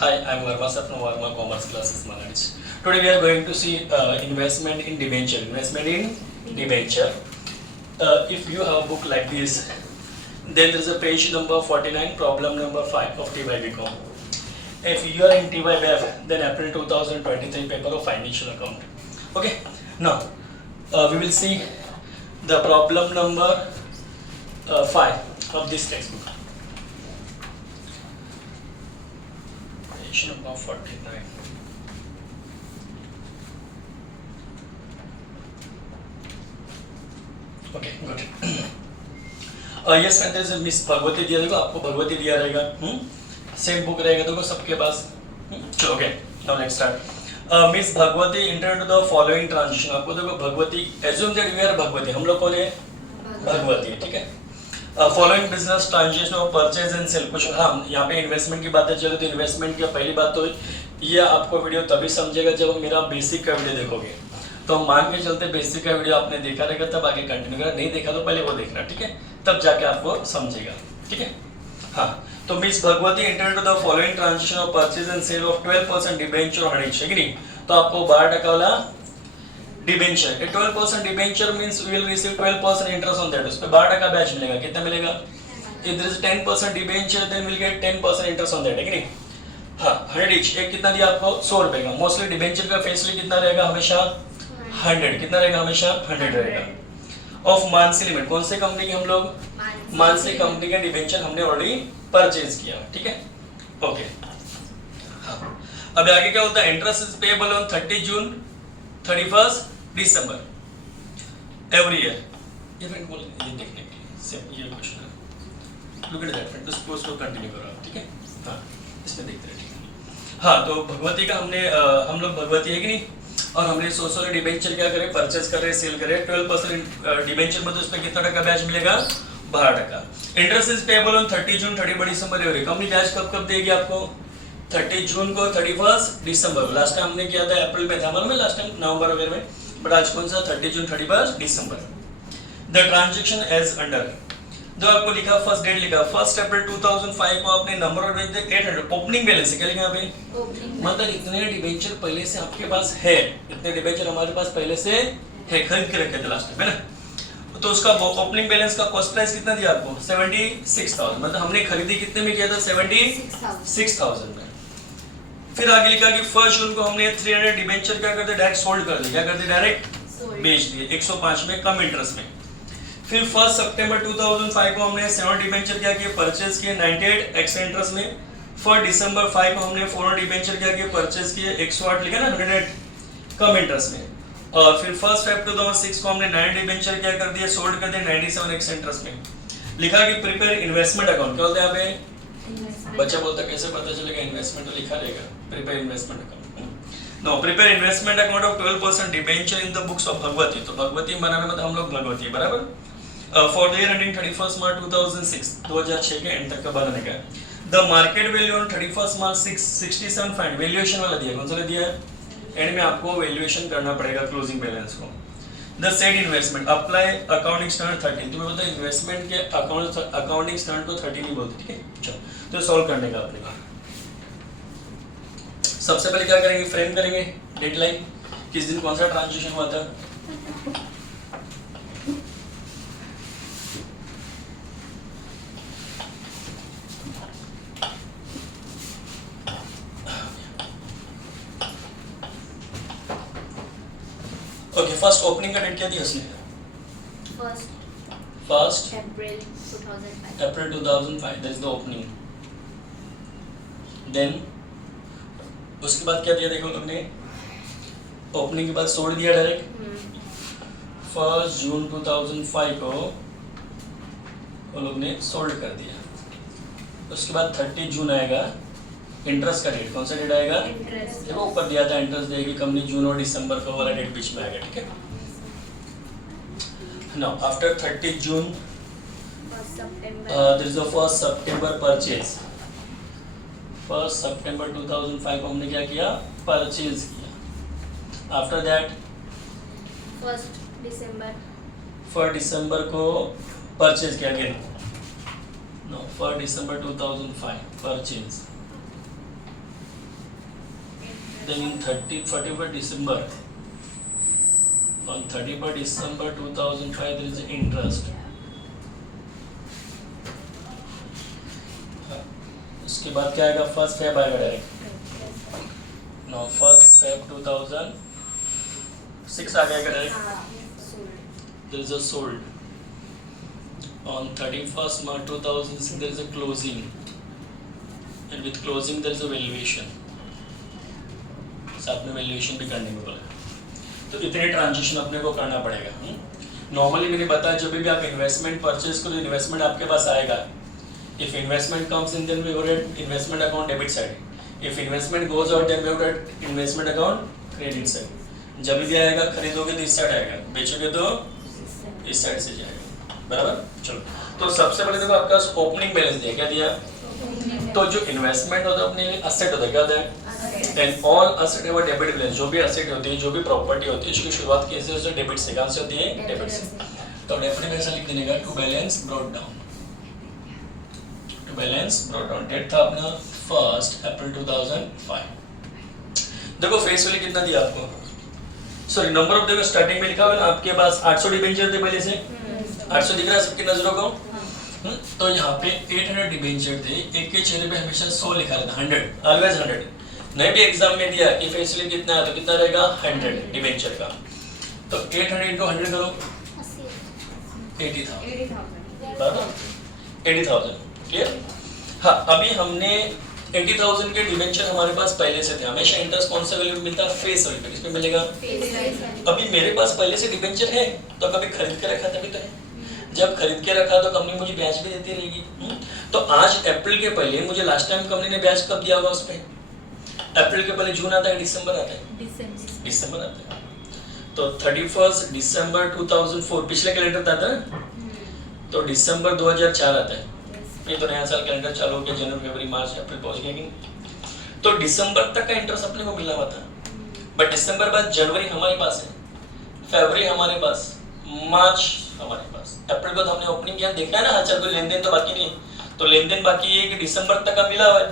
Hi, I'm Varma sir from Varma Commerce Classes Manage. Today we are going to see investment in debenture. Investment in debenture. If you have a book like this, then there is a page number 49, problem number 5 of TYBCom. If you are in TYBF, then April 2023 paper of financial account. Okay. Now we will see the problem number 5 of this textbook. Page number 49. Okay, good. Yes friends, miss Bhagwati दिया देखो, आपको भगवती दिया रहेगा, same book रहेगा देखो सबके पास. चलो okay, now let's start. Miss Bhagwati enter to the following transition. आपको देखो Bhagwati, assume that we are Bhagwati, हम लोग कौन है? भगवती, ठीक है. Following business transition of purchase and sale. कुछ हम यहाँ पे इन्वेस्टमेंट की बातें चले तो इन्वेस्टमेंट की पहली बात तो ये आपको वीडियो तभी समझेगा जब मेरा बेसिक का वीडियो देखोगे. तो हम मान के चलते बेसिक का वीडियो आपने देखा रहेगा तब आगे कंटिन्यू करा, नहीं देखा तो पहले वो देखना, ठीक है, तब जाके आपको समझेगा, ठीक है. हाँ, तो miss Bhagwati enter to the following transition of purchase and sale of 12% debenture और हंड्रेड, है कि नहीं. तो आपको 12% वाला debenture, 12% debenture means we will receive 12% interest on that. उस पे 12% ब्याज मिलेगा. कितना मिलेगा? If there is 10% debenture then will get 10% interest on that, है कि नहीं. हाँ, 100 ईच. एक कितना दिया आपको? 100 रुपए का. मोस्टली डिबेंचर का फेसली कितना रहेगा? हमेशा 100. कितना रहेगा? हमेशा 100 रहेगा. ऑफ मानसी लिमिट, कौन से कंपनी के हम लोग? मानसी कंपनी के डिबेंचर हमने ऑलरेडी परचेज किया, ठीक है. ओके. हाँ, अब आगे क्या होता है? इंटरेस्ट इज पेएबल ऑन 30 जून, 31 दिसंबर एवरी ईयर. ये फ्रेंड बोल ये देखने के लिए सेम ये क्वेश्चन है. Look at that friend, this course को कंटिन्यू करो आप, ठीक है. हाँ, इसमें देखते रहिए. हाँ, तो भगवती का हमने हम लोग भगवती है कि नहीं, और हमने 100 डिबेंचर क्या करें? परचेज कर रहे, सेल कर रहे. 12% डिबेंचर में तो उस पे कितना टका ब्याज मिलेगा? 12%. इंटरेस्ट इज पेएबल ऑन 30 जून, 31 दिसंबर एवरी. कंपनी ब्याज कब कब देगी आपको? 30 जून को, 31 दिसंबर. लास्ट टाइम हमने किया था अप्रैल में था, मालूम है लास्ट टाइम नवंबर वगैरह में, बट आज कौन सा? 30 जून, 31 दिसंबर. The transaction as under. जो आपको लिखा फर्स्ट डेट लिखा 1 अप्रैल 2005 को आपने नंबर और भेज दिया 800. ओपनिंग बैलेंस क्या लिखा यहाँ पे? मतलब इतने डिबेंचर पहले से आपके पास है, इतने डिबेंचर हमारे पास पहले से है, खरीद के रखे थे लास्ट टाइम, है ना. तो उसका ओपनिंग बैलेंस का कॉस्ट प्राइस कितना दिया आपको? 76,000. मतलब हमने खरीदी कितने में किया था? 76,000 में. फिर आगे लिखा कि 1 जून को हमने 300 डिबेंचर क्या करते? डायरेक्ट सोल्ड कर दिया. क्या करते? डायरेक्ट बेच दिए 105 में, कम इंटरेस्ट में. फिर 1 सितंबर 2005 को हमने 7 डिबेंचर क्या किए? परचेज किए 98 एक्स्ट्रा इंटरेस्ट में. 1 दिसंबर 5 को हमने 4 डिबेंचर क्या किए? परचेज किए 108 लिखा ना, 108 कम इंटरेस्ट में. और फिर 1 फेब 2006 को हमने 9 डिबेंचर क्या कर दिए? सोल्ड कर दिए 97 एक्स्ट्रा इंटरेस्ट में. लिखा कि प्रिपेयर इन्वेस्टमेंट अकाउंट. क्या होता है यहाँ पे? बच्चा बोलता कैसे पता चलेगा? इन्वेस्टमेंट तो लिखा रहेगा, prepare investment account. No, prepare investment account of 12% debenture in the books of Bhagwati. तो भगवती बनाने में हम लोग भगवती, बराबर. For the year ending 31 March 2006, 2006 के एंड तक का बनाने का. The market value on 31 March 67 find. Valuation वाला दिया, कौन सा दिया है? एंड में आपको वैल्यूएशन करना पड़ेगा क्लोजिंग बैलेंस को. The said investment apply accounting standard 13. तुम्हें पता है इन्वेस्टमेंट के अकाउंटिंग स्टैंडर्ड को 13 नहीं बोलते, ठीक है. चलो, तो सॉल्व करने का अपने का सबसे पहले क्या करेंगे? फ्रेम करेंगे डेडलाइन, किस दिन कौन सा ट्रांजैक्शन हुआ था. ओके, फर्स्ट ओपनिंग का डेट क्या दिया उसने? First April 2005, that is the opening. Then उसके बाद क्या दिया? देखो लोग ने ओपनिंग के बाद सोल्ड दिया डायरेक्ट. 1 जून 2005 को वो लोग ने सोल्ड कर दिया. उसके बाद 30 जून आएगा. इंटरेस्ट का डेट कौन सा डेट आएगा? देखो ऊपर दिया था इंटरेस्ट देगी कंपनी जून और दिसंबर को वाला डेट बीच में आएगा, ठीक है. Now after 30 June there is the 1 September purchase. 1 September 2005 को हमने क्या किया? परचेज किया. आफ्टर दैट 1 दिसंबर को परचेज किया अगेन. नो, 1 दिसंबर 2005 purchase. then in 31st December, on 31st December 2005 there is interest. उसके बाद क्या आएगा, 1st Feb आएगा डायरेक्ट. नो 1st Feb 2006 आ जाएगा direct. There is a sold. On 31st March 2006 there is a closing, and with closing there is a valuation. साथ में valuation भी करने को बोला. तो इतने ट्रांजेक्शन अपने को करना पड़ेगा. नॉर्मली मैंने बताया जब भी आप इन्वेस्टमेंट परचेज करो, इन्वेस्टमेंट आपके पास आएगा. If investment comes in, then we have at investment account debit side. If investment goes out, then we have at investment account credit side. जब भी आएगा खरीदोगे तो इस साइड आएगा, बेचोगे तो इस साइड से जाएगा. बराबर. चलो, तो सबसे पहले देखो आपका ओपनिंग बैलेंस दिया, क्या दिया? तो जो इन्वेस्टमेंट होता है अपने लिए असेट होता है, क्या होता है? एंड ऑल असेट है वो डेबिट बैलेंस. जो भी असेट होती है, जो भी प्रॉपर्टी होती है, उसकी शुरुआत कैसे होती है? डेबिट से. कहाँ से होती है? डेबिट से. तो डेबिट में ऐसा लिख देने का to balance brought down. To balance brought down. Date था अपना 1st April 2005. देखो फेस वैल्यू कितना दिया आपको? सॉरी, नंबर ऑफ देखो स्टार्टिंग में लिखा हुआ है ना आपके पास 800 डिबेंचर थे पहले से. 800 दिख रहा है सबकी नजरों को? तो यहाँ पे 800 डिबेंचर थे. एक के चेहरे पे हमेशा 100 लिखा रहता, 100 ऑलवेज 100. नहीं भी एग्जाम में दिया कि फेस वैल्यू कितना है तो कितना रहेगा? 100 डिबेंचर का. तो 800 into 100 करो 80,000. 80,000. क्लियर? हाँ, अभी हमने 80,000 के डिबेंचर हमारे पास पहले से थे. हमेशा इंटरेस्ट कौन सा वैल्यू मिलता है? फेस वैल्यू पे. किस पे मिलेगा? अभी मेरे पास पहले से डिबेंचर है तो कभी खरीद के रखा तभी तो है. जब खरीद के रखा तो कंपनी मुझे ब्याज भी देती रहेगी. तो आज अप्रैल के पहले मुझे लास्ट टाइम कंपनी ने ब्याज कब दिया होगा उस पे? अप्रैल के पहले जून आता है, दिसंबर आता है? दिसंबर आता है. तो 31st December 2004 पिछले कैलेंडर था ना, तो दिसंबर 2004 आता है. ये तो नया साल कैलेंडर चालू हो गया, जनवरी फरवरी मार्च अप्रैल पहुंच गया कि नहीं? तो दिसंबर तक का इंटरेस्ट अपने को मिला हुआ था. बट दिसंबर बाद जनवरी हमारे पास है, फरवरी हमारे पास, मार्च हमारे पास, अप्रैल को तो हमने ओपनिंग किया, देखा है ना. हाँ, चल कोई लेन देन तो बाकी नहीं. तो लेन देन बाकी है कि दिसंबर तक का मिला हुआ है.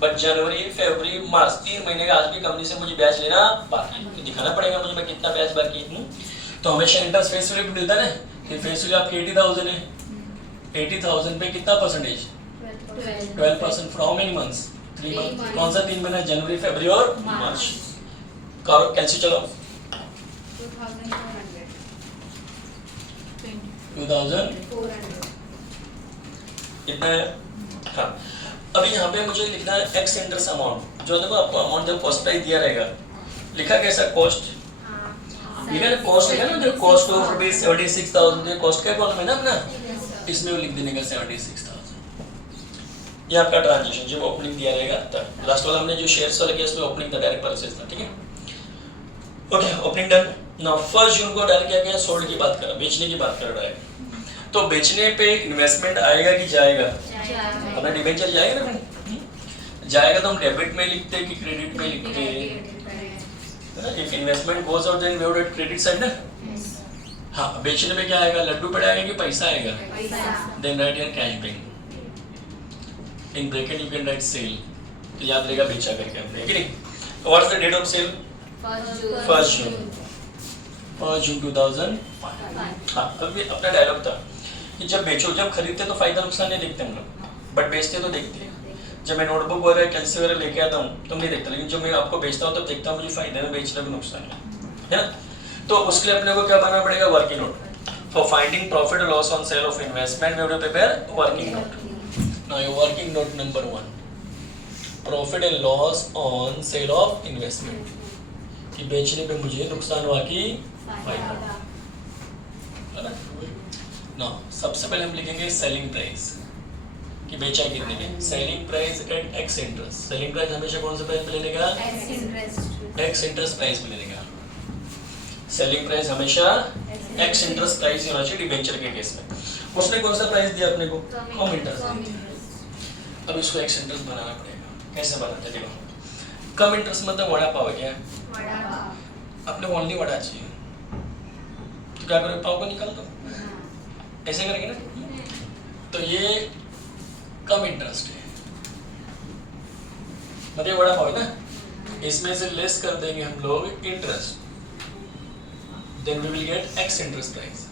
बट जनवरी फरवरी मार्च 3 महीने का आज भी कंपनी से मुझे ब्याज लेना बाकी है. तो दिखाना पड़ेगा मुझे मैं कितना ब्याज बाकी है. तो हमेशा इंटरेस्ट फेस वैल्यू मिलता है ना कि फेस वैल्यू आपकी 80,000 है. 80,000 पे कितना percentage? 12% for how many months? 3 month. कौन सा 3 महीना? जनवरी फरवरी और मार्च. करो कैंसिल. चलो 2,400 कितना है? हाँ, अभी यहाँ पे मुझे लिखना है एक्स इंटरेस्ट अमाउंट. जो देखो आपको अमाउंट जब कॉस्ट प्राइस दिया रहेगा, लिखा कैसा? कॉस्ट लिखा ना, कॉस्ट लिखा ना, जो कॉस्ट ऑफ रुपीज 76,000 कॉस्ट का कॉलम है ना अपना, इसमें वो लिख देने का 76,000. ये आपका ट्रांजेक्शन जब ओपनिंग दिया रहेगा तब. लास्ट वाला हमने जो शेयर्स वाला किया उसमें ओपनिंग था, डायरेक्ट परचेज था. ठीक है, okay, opening done. Now 1st जून को डायरेक्ट क्या किया? सोल्ड की बात कर रहा, बेचने की बात कर रहा है. तो बेचने पे इन्वेस्टमेंट आएगा कि जाएगा? अपना डिबेंचर जाएगा ना. जाएगा तो हम डेबिट में लिखते हैं कि क्रेडिट में लिखते हैं? If investment goes out then we have that credit side ना. हाँ, बेचने में क्या आएगा? लड्डू पड़ा आएगा कि पैसा आएगा? Then right here cash bill. In bracket you can write sale. तो याद रहेगा बेचा करके हमने, कि नहीं? What is the date of sale? 1st June 2005. हाँ, अभी अपना डायलॉग था कि जब बेचो, जब खरीदते तो फायदा नुकसान नहीं देखते हम लोग, बट बेचते तो देखते हैं. जब मैं नोटबुक वगैरह कैलसी वगैरह लेके आता हूँ तो नहीं देखता, लेकिन जब मैं आपको बेचता हूँ तब देखता हूँ मुझे फायदा में बेचना भी नुकसान है ना. तो उसके लिए अपने को क्या बनाना पड़ेगा? Working note. For finding profit और loss on sale of investment we have to prepare working note. Now your working note number 1, profit and loss on sale of investment. कि बेचने पे मुझे नुकसान हुआ कि फायदा. नाउ सबसे पहले हम लिखेंगे सेलिंग प्राइस कि बेचा कितने में. Selling price at ex interest. Selling price हमेशा कौन से प्राइस पे लेने का? एक्स इंटरेस्ट प्राइस पे लेने का. सेलिंग प्राइस हमेशा एक्स इंटरेस्ट प्राइस होना चाहिए डिबेंचर के केस में. उसने कौन सा प्राइस दिया अपने को? कम इंटरेस्ट. अब इसको एक्स इंटरेस्ट बनाना पड़ेगा. कैसे बनाते हैं? देखो, कम इंटरेस्ट मतलब वड़ा पाव है क्या? अपने ओनली वड़ा चाहिए तो क्या करोगे? पाव को निकाल दो, ऐसे करेंगे ना. तो ये कम इंटरेस्ट है, मतलब वड़ा पाव है ना. इसमें से लेस कर देंगे हम लोग interest, then we will get ex interest price.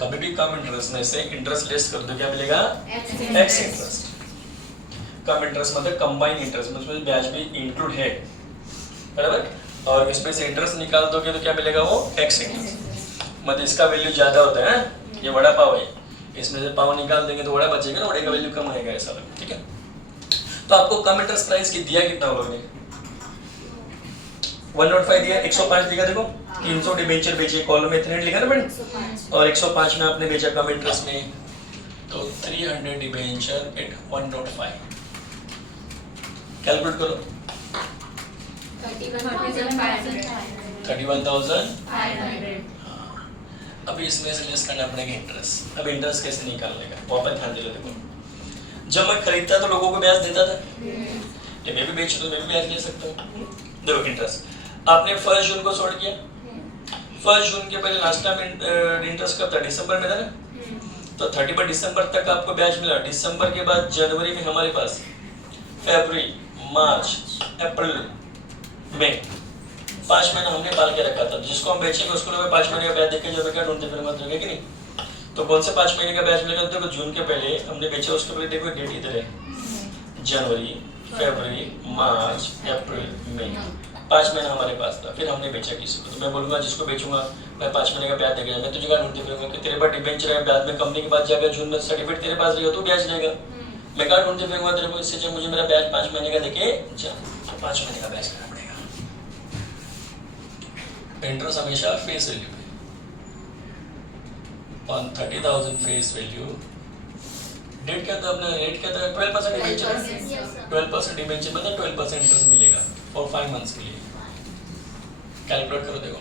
कभी भी कम इंटरेस्ट में से इंटरेस्ट लेस कर दो, क्या मिलेगा? Ex interest. कम इंटरेस्ट मतलब कंबाइन इंटरेस्ट, मतलब ब्याज भी इंक्लूड है, बराबर। और इसमें से इंटरेस्ट निकाल दोगे तो क्या मिलेगा? वो एक्स इंटरेस्ट। मतलब इसका वैल्यू ज्यादा होता है, ये वड़ा पाव है, इसमें से पाव निकाल देंगे तो वड़ा बचेगा ना, वड़े का वैल्यू कम आएगा, ऐसा लगे, ठीक है। तो आपको कम इंटरेस्ट प्राइस की दिया कितना होगा? 105 दिया, 105 दिया, देखो 300 डिबेंचर बेचे, कॉलम में इतने लिखा ना फ्रेंड, और 105 में आपने बेचा कम इंटरेस्ट में, तो 300 डिबेंचर एट 105। कैलकुलेट करो, 31,500। अभी इसमें से लेस करना पड़ेगा इंटरेस्ट। अब इंटरेस्ट कैसे निकालने का वापस ध्यान दे लो। देखो, जब मैं खरीदता तो लोगों को ब्याज देता था, ये मैं भी बेच तो मैं भी ब्याज ले सकता हूँ। देखो इंटरेस्ट आपने 1 जून को छोड़ किया, 1 जून के पहले लास्ट टाइम इंटरेस्ट कब था? दिसंबर में था ना, तो 31 दिसंबर तक आपको ब्याज मिला। दिसंबर के बाद जनवरी में हमारे पास फरवरी, मार्च, अप्रैल, मई, 5 महीना हमने पाल के रखा था। जिसको हम बेचेंगे उसको 5 महीने का ब्याज देके जो क्या ढूंढते फिर मत कि नहीं। तो कौन से 5 महीने का ब्याज मिलेगा? देखो जून के पहले हमने बेचा, उसके पहले देखो डेट इधर है, जनवरी, फरवरी, मार्च, अप्रैल, मई, 5 महीना हमारे पास था। फिर हमने बेचा किसी को, तो मैं बोलूंगा जिसको बेचूंगा मैं 5 महीने का ब्याज देगा। मैं तुझे क्या ढूंढते फिरूंगा कि तेरे पास डिबेंचर है, ब्याज में कंपनी के पास जाएगा, जून में सर्टिफिकेट तेरे पास रहेगा, तो ब्याज लेगा। मैं क्या ढूंढते फिरूंगा तेरे को? इससे जब मुझे मेरा ब्याज 5 महीने का देके जा, तो 5 महीने का ब्याज करना पड़ेगा। इंटरेस्ट हमेशा फेस वैल्यू पे, 30,000 फेस वैल्यू। डेट क्या था अपना? रेट क्या था? 12% डिबेंचर, 12% डिबेंचर मतलब 12% इंटरेस्ट मिलेगा फॉर 5 मंथ्स के लिए। कैलकुलेट करो, देखो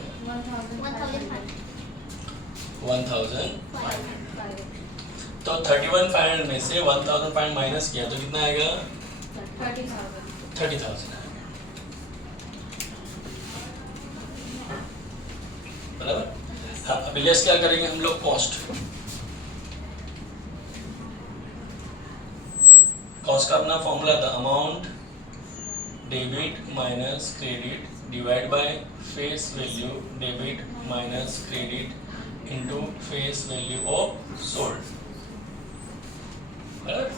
1,500। तो 31,500 में से 1,500 माइनस किया तो कितना आएगा? 30,000 आएगा, बराबर। हाँ, अभी लेस क्या करेंगे हम लोग? कॉस्ट। कॉस्ट का अपना फॉर्मूला था amount debit minus credit divide by face value debit minus credit into face value of sold, बराबर।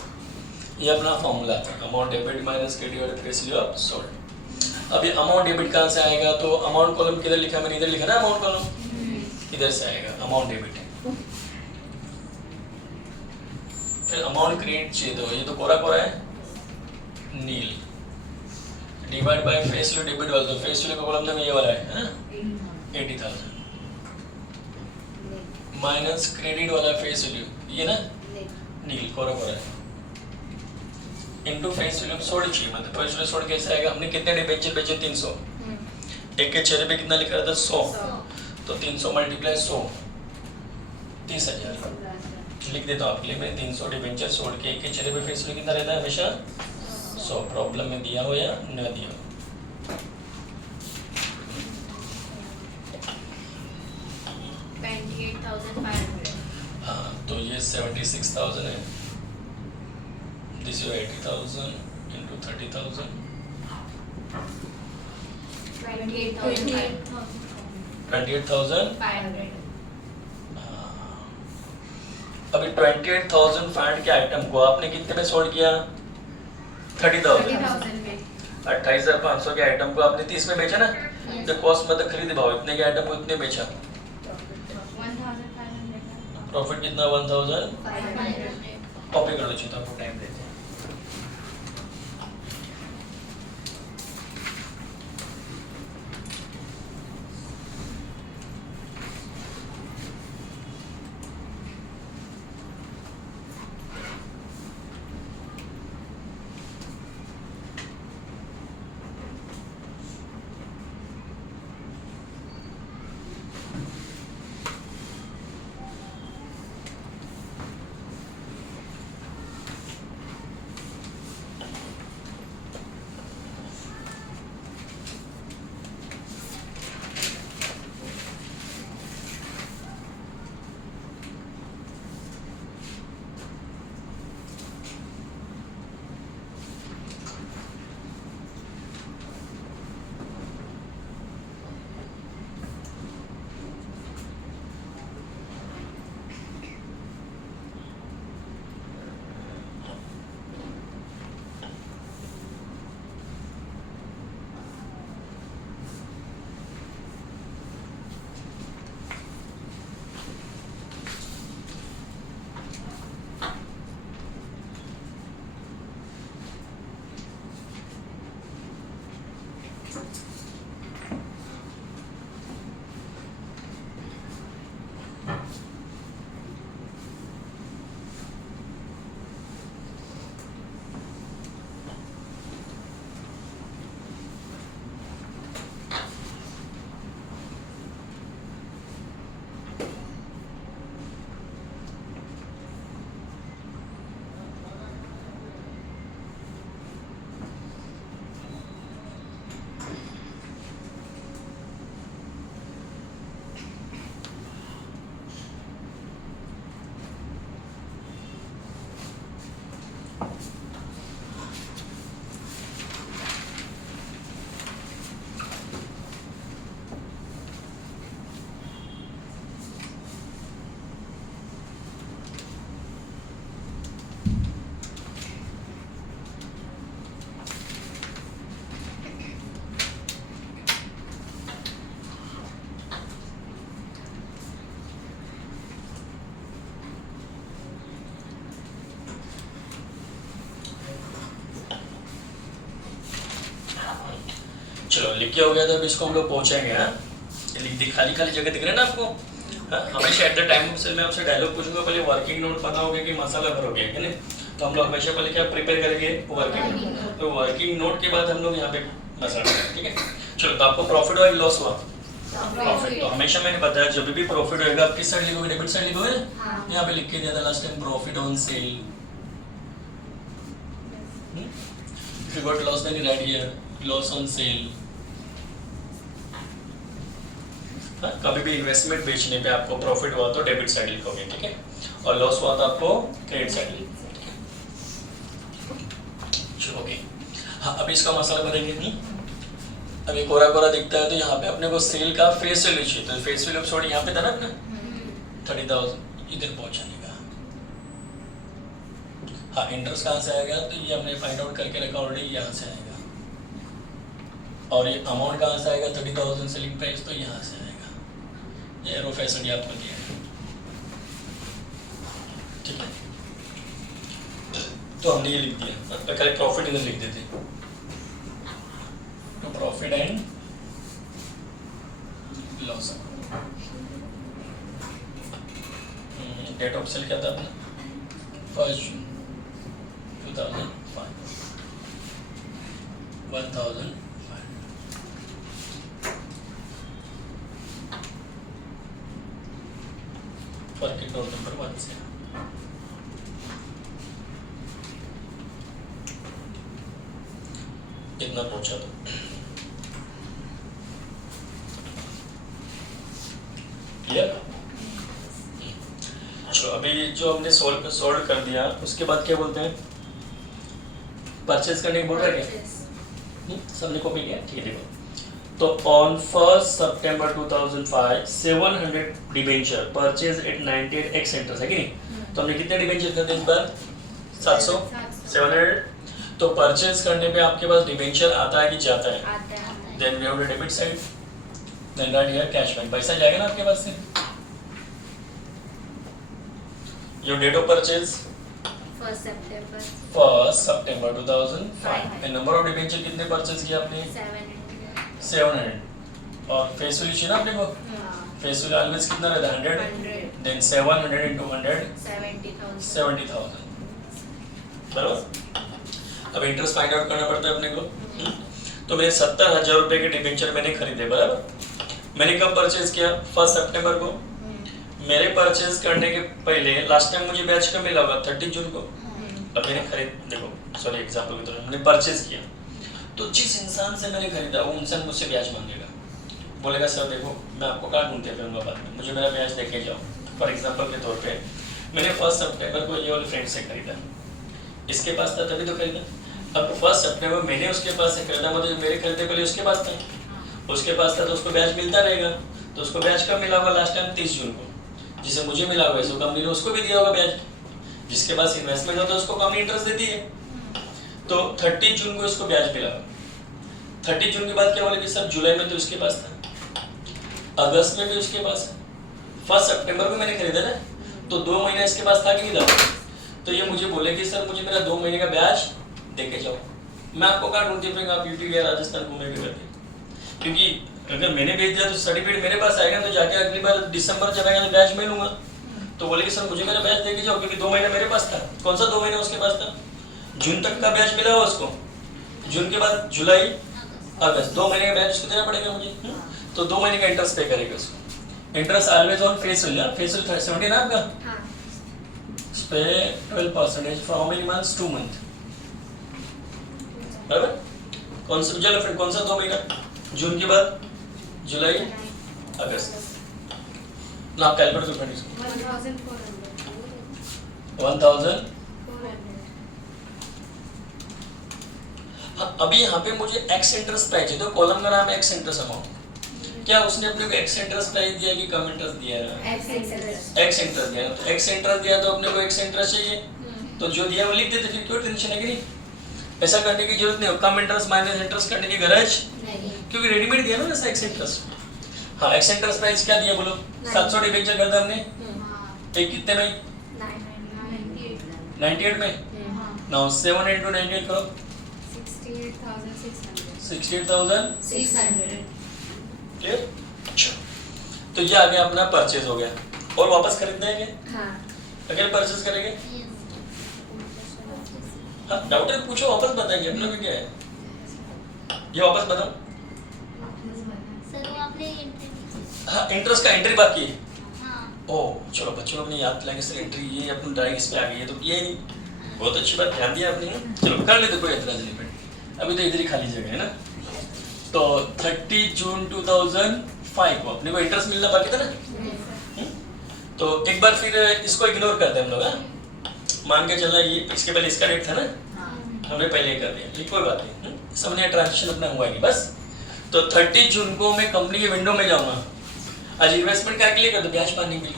ये अपना फॉर्मूला था, अमाउंट डेबिट माइनस क्रेडिट और फेस वैल्यू ऑफ सोल्ड। अभी अमाउंट डेबिट कहाँ से आएगा? तो अमाउंट कॉलम किधर लिखा? मैंने इधर लिखा ना अमाउंट कॉलम, इधर से आएगा अमाउंट डेबिट। फिर अमाउंट क्रेडिट चाहिए, तो ये तो कोरा कोरा है, nil, divide by face value debit वाला, तो फेस वैल्यू का कॉलम तो ये वाला है ना, 80,000 माइनस क्रेडिट वाला फेस वैल्यू ये ना, नील कोरा कोरा है, इनटू फेस वैल्यू सोल्ड चाहिए। मतलब फेस वैल्यू सोल्ड कैसे आएगा? हमने कितने डिबेंचर बेचे? 300। एक के चेहरे पे कितना लिखा रहता? 100। तो 300 मल्टीप्लाई 100, 30,000 लिख देता हूँ आपके लिए मैं। 300 डिबेंचर सोल्ड के, एक के चेहरे पे फेस वैल्यू कितना रहता है? हमेशा 100। प्रॉब्लम में दिया हो या न दिया हो। हाँ, तो ये 76,000 है, दिस इज 80,000 इनटू 30,000, 28,500। अभी 28,500 के आइटम को आपने कितने में सोल्ड किया? 30,000 में। 28,500 के आइटम को आपने 30 में बेचा ना, तो कॉस्ट मतलब खरीद भाव, इतने के आइटम को इतने बेचा, प्रॉफिट कितना? 1,500। कॉपी कर लो, तो आपको टाइम देते हैं। लिख के हो गया था, अब इसको हम लोग पहुंचेंगे। हाँ, ये लिख दी, खाली खाली जगह दिख रहा है ना आपको। हाँ, हमेशा at the time of sale में आपसे डायलॉग पूछूंगा, पहले वर्किंग नोट पता हो गया कि मसाला भरोगे कि नहीं, तो हम लोग हमेशा पहले क्या प्रिपेयर करेंगे, वर्किंग नोट। तो वर्किंग नोट के बाद हम लोग यहाँ पे मसाला, ठीक है। चलो, तो आपको प्रॉफिट और लॉस हुआ, प्रॉफिट। तो हमेशा मैंने बताया जब भी प्रॉफिट होगा आप किस साइड लिखोगे, डेबिट साइड लिखोगे। यहाँ पे लिख के दिया था last time, profit on sale. If you got loss, then you write here loss on sale. हाँ, कभी भी इन्वेस्टमेंट बेचने पे आपको प्रॉफिट हुआ तो डेबिट साइड लिखोगे, ठीक है, और लॉस हुआ तो आपको क्रेडिट साइड लिखोगे। चलो, ओके। हाँ, अभी इसका मसाला भरेंगे। अभी कोरा कोरा दिखता है तो यहाँ पे अपने को सेल का फेस वैल्यू चाहिए, तो फेस वैल्यू सॉरी यहाँ पे था ना अपने 30,000 इधर पहुँचाने का। हाँ, इंटरेस्ट कहाँ से आएगा, तो ये हमने फाइंड आउट करके रखा ऑलरेडी, यहाँ से आएगा। और ये अमाउंट कहाँ से आएगा, 30,000 सेलिंग प्राइस, तो यहाँ से आएगा। ये एरो फैशन आपको दिया है, ठीक है। तो हमने ये लिख दिया, पहले प्रॉफिट इधर लिख देते, तो profit and loss. Date of sale क्या था अपना, 1 जून 2005, 1005। वर्किंग नोट नंबर 1 से इतना पहुंचा तो क्लियर। चलो, अभी जो हमने सोल्व कर दिया, उसके बाद क्या बोलते हैं, परचेज करने की बोल रहा है क्या, सबने कॉपी किया, ठीक है। देखो, तो on 1 September 2005 700 debenture purchase at 98 ex centres, है कि नहीं। तो हमने कितने डिबेंचर खरीदे इस बार, 700, 700। तो परचेज करने पे आपके पास डिबेंचर आता है कि जाता है, then we have the debit side, then right here cash back, पैसा जाएगा ना आपके पास से। Your date of purchase 1 September 2005 and number of debenture कितने परचेज किया आपने, 700। और फेस वैल्यू चाहिए ना अपने को, फेस वैल्यू ऑलवेज कितना रहता है, 100, देन 700 into 100 70,000, बराबर। अब इंटरेस्ट फाइंड आउट करना पड़ता है अपने को। तो मैंने 70,000 रुपए के डिबेंचर मैंने खरीदे, बराबर। मैंने कब परचेज किया, 1 सितंबर को। मेरे परचेज करने के पहले लास्ट टाइम मुझे बैच कब मिला होगा, 30 जून को। अब मैंने देखो सॉरी एग्जांपल की तरह मैंने परचेज किया, तो जिस इंसान से मैंने खरीदा वो इंसान मुझसे ब्याज मांगेगा, बोलेगा सर देखो मैं आपको कार्ड ढूंढते फिरूंगा बाद में, मुझे मेरा ब्याज देके जाओ। फॉर एग्जांपल के तौर पे मैंने 1 सितंबर को ये वाले फ्रेंड से खरीदा, इसके पास था तभी तो खरीदा। अब 1 सितंबर मैंने उसके पास से खरीदा, मतलब मेरे खरीदे पहले उसके पास था, उसके पास था तो उसको ब्याज मिलता रहेगा। तो उसको ब्याज कब मिला होगा, लास्ट टाइम 30 जून को। जिसे मुझे मिला होगा इसको कंपनी ने उसको भी दिया होगा ब्याज। जिसके पास इन्वेस्टमेंट होता है उसको कंपनी इंटरेस्ट देती है। तो 30 जून को इसको ब्याज मिला। 30 जून के बाद क्या बोले कि सर जुलाई में तो उसके पास था, अगस्त में भी उसके पास है, 1 सितंबर को मैंने खरीदा ना, तो 2 महीना इसके पास था कि नहीं था। तो ये मुझे बोले कि सर मुझे मेरा 2 महीने का ब्याज देके जाओ। मैं आपको कहाँ ढूंढती फिरूंगा, आप यूपी गया राजस्थान घूमे भी करते, क्योंकि अगर मैंने भेज दिया तो सर्टिफिकेट मेरे पास आएगा, तो जाके अगली बार दिसंबर जब आएगा तो ब्याज मैं लूंगा। तो बोले कि सर मुझे मेरा ब्याज देके जाओ, क्योंकि 2 महीने मेरे पास था। कौन सा 2 महीने उसके पास था, जून तक का ब्याज मिला हुआ उसको, जून के बाद जुलाई अगस्त 2 महीने का ब्याज उसको देना पड़ेगा मुझे। तो 2 महीने का इंटरेस्ट पे करेगा उसको। Interest always on face value, face value 70 ना आपका, उस पे 12% for how many months, 2 month, बराबर। कौन सा चलो फ्रेंड, कौन सा 2 महीना, जून के बाद जुलाई अगस्त ना, आप कैलकुलेट करो फ्रेंड इसको, 1400। हाँ, अभी यहाँ पे मुझे एक्स इंटरेस्ट प्राइस है, तो कॉलम का नाम है एक्स इंटरेस्ट अमाउंट। क्या उसने अपने को एक्स इंटरेस्ट प्राइस दिया कि कम इंटरेस्ट दिया है, एक्स इंटरेस्ट दिया। तो एक्स इंटरेस्ट दिया तो अपने को एक्स इंटरेस्ट चाहिए, तो जो दिया वो लिख देते, फिर क्यों टेंशन है कि नहीं। ऐसा करने की जरूरत नहीं हो, कम इंटरेस्ट माइनस इंटरेस्ट करने की गरज नहीं, क्योंकि रेडीमेड दिया ना वैसा एक्स इंटरेस्ट। हाँ, एक्स इंटरेस्ट प्राइस क्या दिया बोलो, 700 डिबेंचर खरीदा हमने, एक कितने में, 98 में। नाउ 7 into 98 करो, 68,600 क्लियर। अच्छा, तो ये आ गया अपना परचेज हो गया। और वापस खरीदना है क्या? हाँ। अगर परचेज करेंगे हाँ, डाउट है पूछो, वापस बताएंगे अपने में क्या है। ये वापस बताओ। सर वो आपने एंट्री हाँ, इंटरेस्ट का एंट्री बाकी है। हाँ ओह चलो बच्चों अपने याद दिलाएंगे सर, एंट्री ये अपनी ड्राइंग इस पे आ गई है तो किया ही नहीं। बहुत अच्छी बात, ध्यान दिया आपने। चलो कर लेते, कोई एतराज नहीं बेटा, अभी तो इधर ही खाली जगह है ना। तो 30 जून 2005 को अपने को इंटरेस्ट मिलना बाकी था ना। तो एक बार फिर इसको इग्नोर करते हैं हम लोग। हाँ, मान के चलना ये इसके पहले इसका डेट था ना, हमने पहले ही कर दिया, ये कोई बात नहीं। सबने ट्रांजेक्शन अपना हुआ ही बस। तो 30 जून को मैं कंपनी के विंडो में जाऊंगा। आज इन्वेस्टमेंट क्या के लिए कर दो, ब्याज पाने के लिए।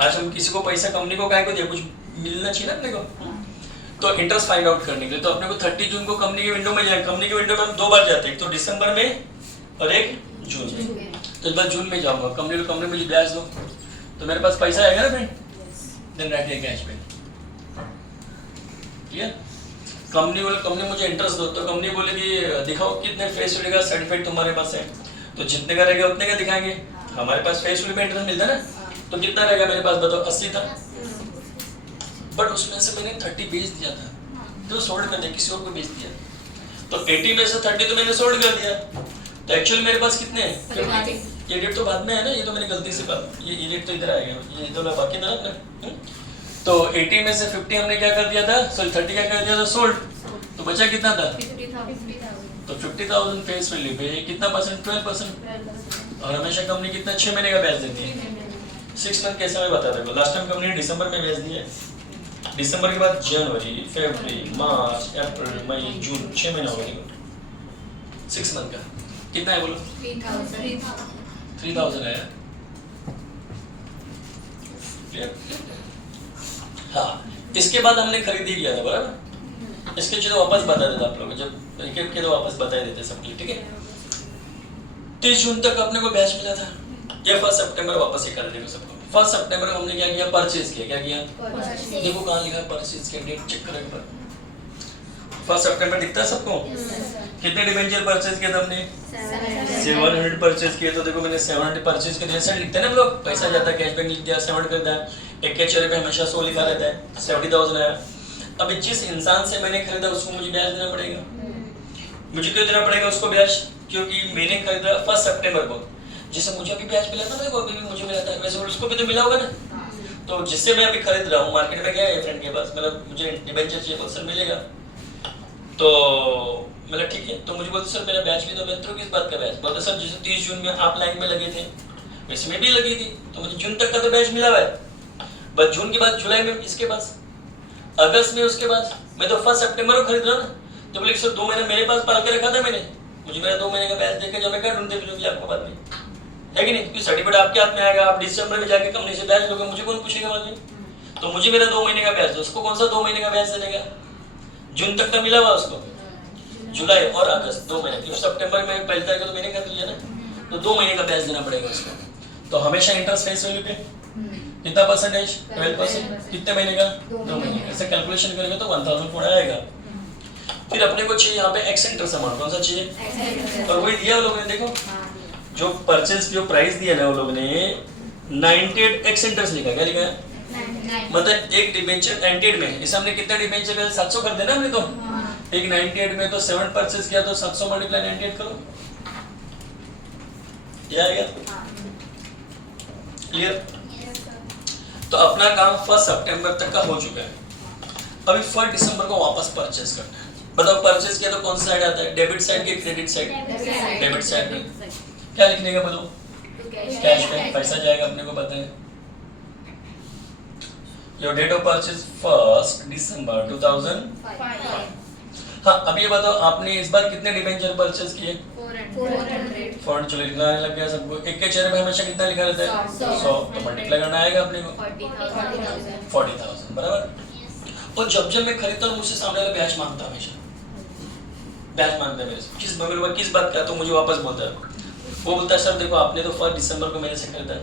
आज हम किसी को पैसा कंपनी को क्या को दिया, कुछ मिलना चाहिए ना अपने को। तो इंटरेस्ट फाइंड आउट करने के लिए तो अपने को 30 जून को कंपनी के विंडो में जाए। कंपनी के विंडो में हम 2 बार जाते हैं, एक तो दिसंबर में और एक जून में। तो इस बार जून में जाऊंगा, कंपनी मुझे ब्याज दो, तो मेरे पास पैसा आएगा ना फ्रेंड, देन राइट ए कैश पे। क्लियर। कंपनी मुझे इंटरेस्ट दो, तो कंपनी बोलेगी दिखाओ कितने फेस वैल्यू का सर्टिफिकेट तुम्हारे पास है। तो जितने का रहेगा उतने का दिखाएंगे। हमारे पास फेस वैल्यू में इंटरेस्ट मिलता है ना, तो कितना रहेगा मेरे पास बताओ, 80 था। बट उसमें से मैंने 30 बेच दिया था, तो सोल्ड कर दिया, किसी और को बेच दिया। तो 80 में से 30 तो मैंने सोल्ड कर दिया। तो एक्चुअली मेरे पास कितने हैं, ये डेट तो बाद में है ना, ये तो मैंने गलती से बात, ये डेट तो इधर आएगा, ये तो बाकी था ना अपना। तो 80 में से 50 हमने क्या कर दिया था, सॉरी 30 क्या कर दिया था, सोल्ड। तो बचा कितना था, 50,000। तो 50,000 फेस वैल्यू पे कितना परसेंट, 12%। और हमेशा कंपनी कितना 6 महीने का ब्याज देती है। 6 मंथ कैसे मैं बता रहा हूँ। लास्ट टाइम कंपनी ने दिसंबर में ब्याज दिया है, दिसंबर के बाद जनवरी, फरवरी, मार्च, अप्रैल, मई, जून, 6 महीने हो गए। 6 मंथ का कितना है बोलो, 3,000 आया। हाँ, इसके बाद हमने खरीदी किया था बराबर। इसके चीज़ वापस बता देता आप लोग, जब रिकेप किया तो वापस बता देते सबके लिए, ठीक है। 30 जून तक अपने को बैच मिला था, ये 1 सितंबर वापस ये कर देगा सबको। 1 सितंबर को हमने क्या किया, परचेज किया। क्या किया, देखो कहाँ लिखा है परचेज किया, डेट चेक करें पर 1 सितंबर दिखता है सबको। कितने डिबेंचर परचेज किए थे हमने, 700 परचेज किए। तो देखो मैंने 700 परचेज किए, जैसे लिखते हैं ना हम लोग, पैसा जाता है कैशबैक लिख दिया, 700 करता है, एक के चेहरे पे हमेशा 100 लिखा रहता है, 70,000 आया। अभी जिस इंसान से मैंने खरीदा उसको मुझे ब्याज देना पड़ेगा। मुझे क्यों देना पड़ेगा उसको ब्याज, क्योंकि मैंने खरीदा 1 सितंबर को, जिससे मुझे अभी ब्याज मिला था ना, अभी भी मुझे मिला था, वैसे उसको भी तो मिला होगा ना। तो जिससे मैं अभी खरीद रहा हूँ, मार्केट में गया है फ्रेंड के पास, मतलब मुझे डिबेंचर चाहिए, बोल सर मिलेगा। तो मतलब ठीक है, तो मुझे बोलते सर मेरा बैच भी दो। मैं तो किस बात का बैच, बोलते सर जैसे 30 जून में आप लाइन में लगे थे वैसे मैं भी लगी थी, तो मुझे जून तक का तो बैच मिला हुआ है। बस जून के बाद जुलाई में इसके पास, अगस्त में उसके बाद, मैं तो 1 सितंबर को खरीद रहा ना। तो बोले सर 2 महीने मेरे पास पाल के रखा था मैंने, मुझे मेरा 2 महीने का बैच देकर जब मैं कर ढूंढते फिर आपको बाद में है कि नहीं, क्योंकि सर्टिफिकेट आपके हाथ में आएगा, आप दिसंबर में जाके कंपनी से बैच लोगे, मुझे कौन पूछेगा बाद में। तो मुझे मेरा 2 महीने का बैच दो, उसको कौन सा 2 महीने का बैच देगा, जून तक का मिला हुआ उसको, जुलाई और अगस्त 2 महीने, क्योंकि सितंबर में पहले तारीख को तो मैंने कर लिया ना, तो 2 महीने का ब्याज देना पड़ेगा उसको। तो हमेशा इंटरेस्ट फेस वैल्यू पे कितना परसेंटेज, 12%। कितने महीने का, 2 महीने का। ऐसे कैलकुलेशन करेंगे तो 1004 आएगा। फिर अपने को चाहिए यहाँ पे एक्स इंटरेस्ट अमाउंट, कौन सा चाहिए, और वही दिया वो लोगों ने। देखो जो परचेज जो प्राइस दिया ना वो लोग ने 98 एक्स इंटरेस्ट लिखा, क्या लिखा है, मतलब एक डिबेंचर 98 में, इसे हमने कितना डिबेंचर 700 कर देना हमने, तो एक 98 में तो 7 परचेज किया, तो 700 मल्टीप्लाई 98 करो, ये आ गया। क्लियर। तो अपना काम 1 सितंबर तक का हो चुका है। अभी 1 दिसंबर को वापस परचेज करना है। बताओ परचेज किया तो कौन सा साइड आता है, डेबिट साइड के क्रेडिट साइड, डेबिट साइड में क्या लिखने का बोलो, कैश में पैसा जाएगा, अपने को पता है। योर डेट ऑफ परचेज 1 दिसंबर 2005। हाँ, अब ये बताओ आपने इस बार कितने डिबेंचर परचेज किए, 400। चलो लिखना लग गया सबको। एक के चेहरे पे हमेशा कितना लिखा रहता है, 100, तो मल्टीप्लाई करना आएगा अपने को 40,000 बराबर। और जब जब मैं खरीदता हूँ मुझसे सामने वाला ब्याज मांगता है, हमेशा ब्याज मांगता है मेरे से, किस बात का, तो मुझे वापस बोलता है, वो बोलता है सर देखो आपने तो 1 दिसंबर को मेरे से खरीदा है,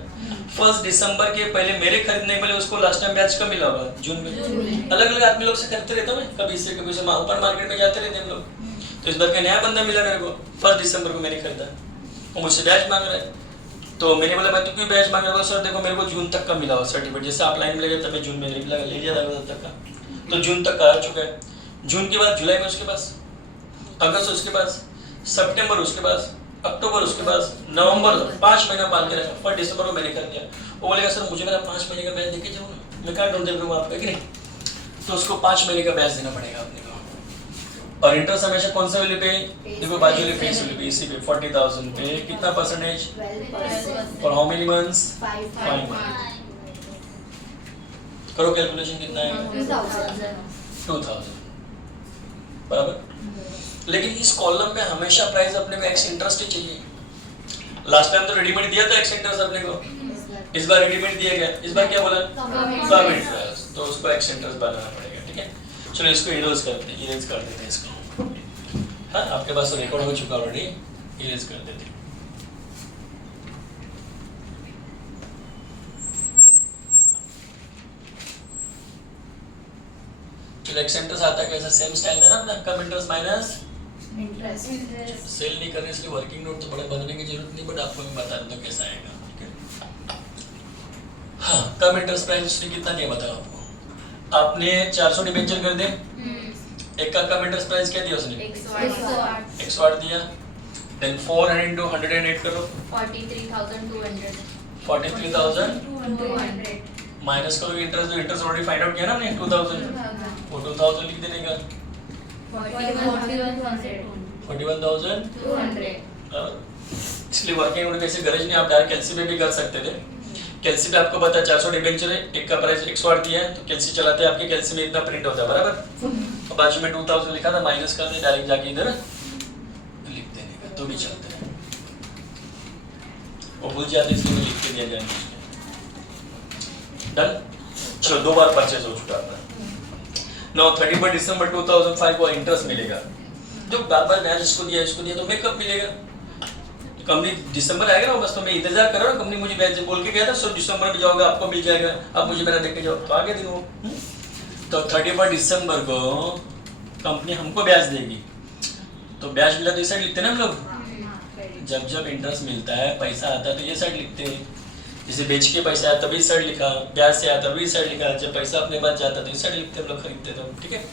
1 दिसंबर के पहले मेरे खरीदने के पहले उसको लास्ट टाइम ब्याज कब मिला होगा, जून में। अलग अलग आदमी लोग से खरीदते रहता हूँ मैं, कभी से कभी से ऊपर मार्केट में जाते रहते हैं हम लोग। तो इस बार का नया बंदा मिला मेरे को, 1 दिसंबर को मैंने खरीदा, वो मुझसे ब्याज मांग रहा है। तो मैंने बोला मैं तो क्यों ब्याज मांग रहा हूँ? सर देखो मेरे को जून तक का मिला हुआ सर्टिफिकेट, जैसे आप लाइन में लगे तब मैं जून में ले लिया था तब तक का, तो जून तक का आ चुका है। जून के बाद जुलाई में उसके पास, अगस्त उसके पास, सितंबर उसके पास, अक्टूबर उसके पास, नवंबर 5 महीना पाल के रखा, 1 दिसंबर को मैंने कर दिया। वो बोलेगा सर मुझे मेरा 5 महीने का ब्याज देके जाओ ना, मैं क्या ढूंढ दूँ आपका कि नहीं, तो उसको 5 महीने का ब्याज देना पड़ेगा अपने को। और इंटरेस्ट हमेशा कौन सा वैल्यू पे, देखो बाजू वाली फेस वैल्यू पे, इसी पे 40,000 पे कितना परसेंटेज, 12%. और हाउ मेनी मंथ्स, 5 5 months. करो कैलकुलेशन कितना है, 2,000. 2000 बराबर। लेकिन इस कॉलम में हमेशा प्राइस अपने को एक्स इंटरेस्ट ही चाहिए। लास्ट टाइम तो रेडीमेड दिया था एक्स इंटरेस्ट अपने को, इस बार रेडीमेड दिया गया, इस बार क्या बोला, कम इंटरेस्ट, तो उसको एक्स इंटरेस्ट बनाना पड़ेगा। ठीक है, चलो इसको इरेज करते हैं, इरेज कर देते हैं इसको। हाँ आपके पास तो रिकॉर्ड हो चुका ऑलरेडी, इरेज कर देते हैं। चलो एक्स इंटरेस्ट आता है कैसे, सेम स्टाइल था ना अपना, कम इंटरेस्ट माइनस Interest. सेल नहीं करने इसलिए वर्किंग नोट तो बड़े बनाने की जरूरत नहीं, बट आपको मैं बता दूं कैसा आएगा। ठीक है, हाँ कम इंटरेस्ट प्राइस उसने कितना दिया बताओ आपको, आपने 400 डिबेंचर कर दे, एक का कम इंटरेस्ट प्राइस क्या दिया उसने, 108 दिया, देन 400 into 108 करो, 43,200. 43,000 माइनस करो इंटरेस्ट, जो इंटरेस्ट ऑलरेडी फाइंड आउट किया ना हमने 2000, वो 2000 लिख देने का, 41,200। इसलिए वर्किंग नोट कैसे गरज नहीं, आप डायरेक्ट कैलसी पे भी कर सकते थे। कैलसी पे आपको पता है 400 डिबेंचर है, एक का प्राइस 108 दिया है, तो कैलसी चलाते हैं आपके कैलसी में इतना प्रिंट होता है बराबर, और बाजू में 2000 लिखा था, माइनस कर दे डायरेक्ट जाके इधर लिख देने का, तो भी चलता है। वो भूल जाते इसलिए लिख के दिया जाए। डन, चलो 2 बार परचेज हो चुका है। नाउ 31 दिसंबर 2005 को इंटरेस्ट मिलेगा, जो बार बार ब्याज इसको दिया तो मैं कब मिलेगा, कंपनी दिसंबर आएगा ना बस, तो मैं इंतजार कर रहा हूँ, कंपनी मुझे ब्याज बोल के गया था 100 दिसंबर में जाओगे आपको मिल जाएगा, आप मुझे मेरा देख के जाओ, तो आगे दिन वो तो 31 दिसंबर को कंपनी हमको ब्याज देगी, तो ब्याज मिला तो ये साइड लिखते हैं ना हम लोग, जब इंटरेस्ट मिलता है पैसा आता है तो ये साइड लिखते हैं, जैसे बेच के पैसा आया तभी साइड लिखा, ब्याज से आया तभी साइड लिखा, जब पैसा अपने पास जाता तो इस साइड लिखते हम लोग खरीदते तो। ठीक है,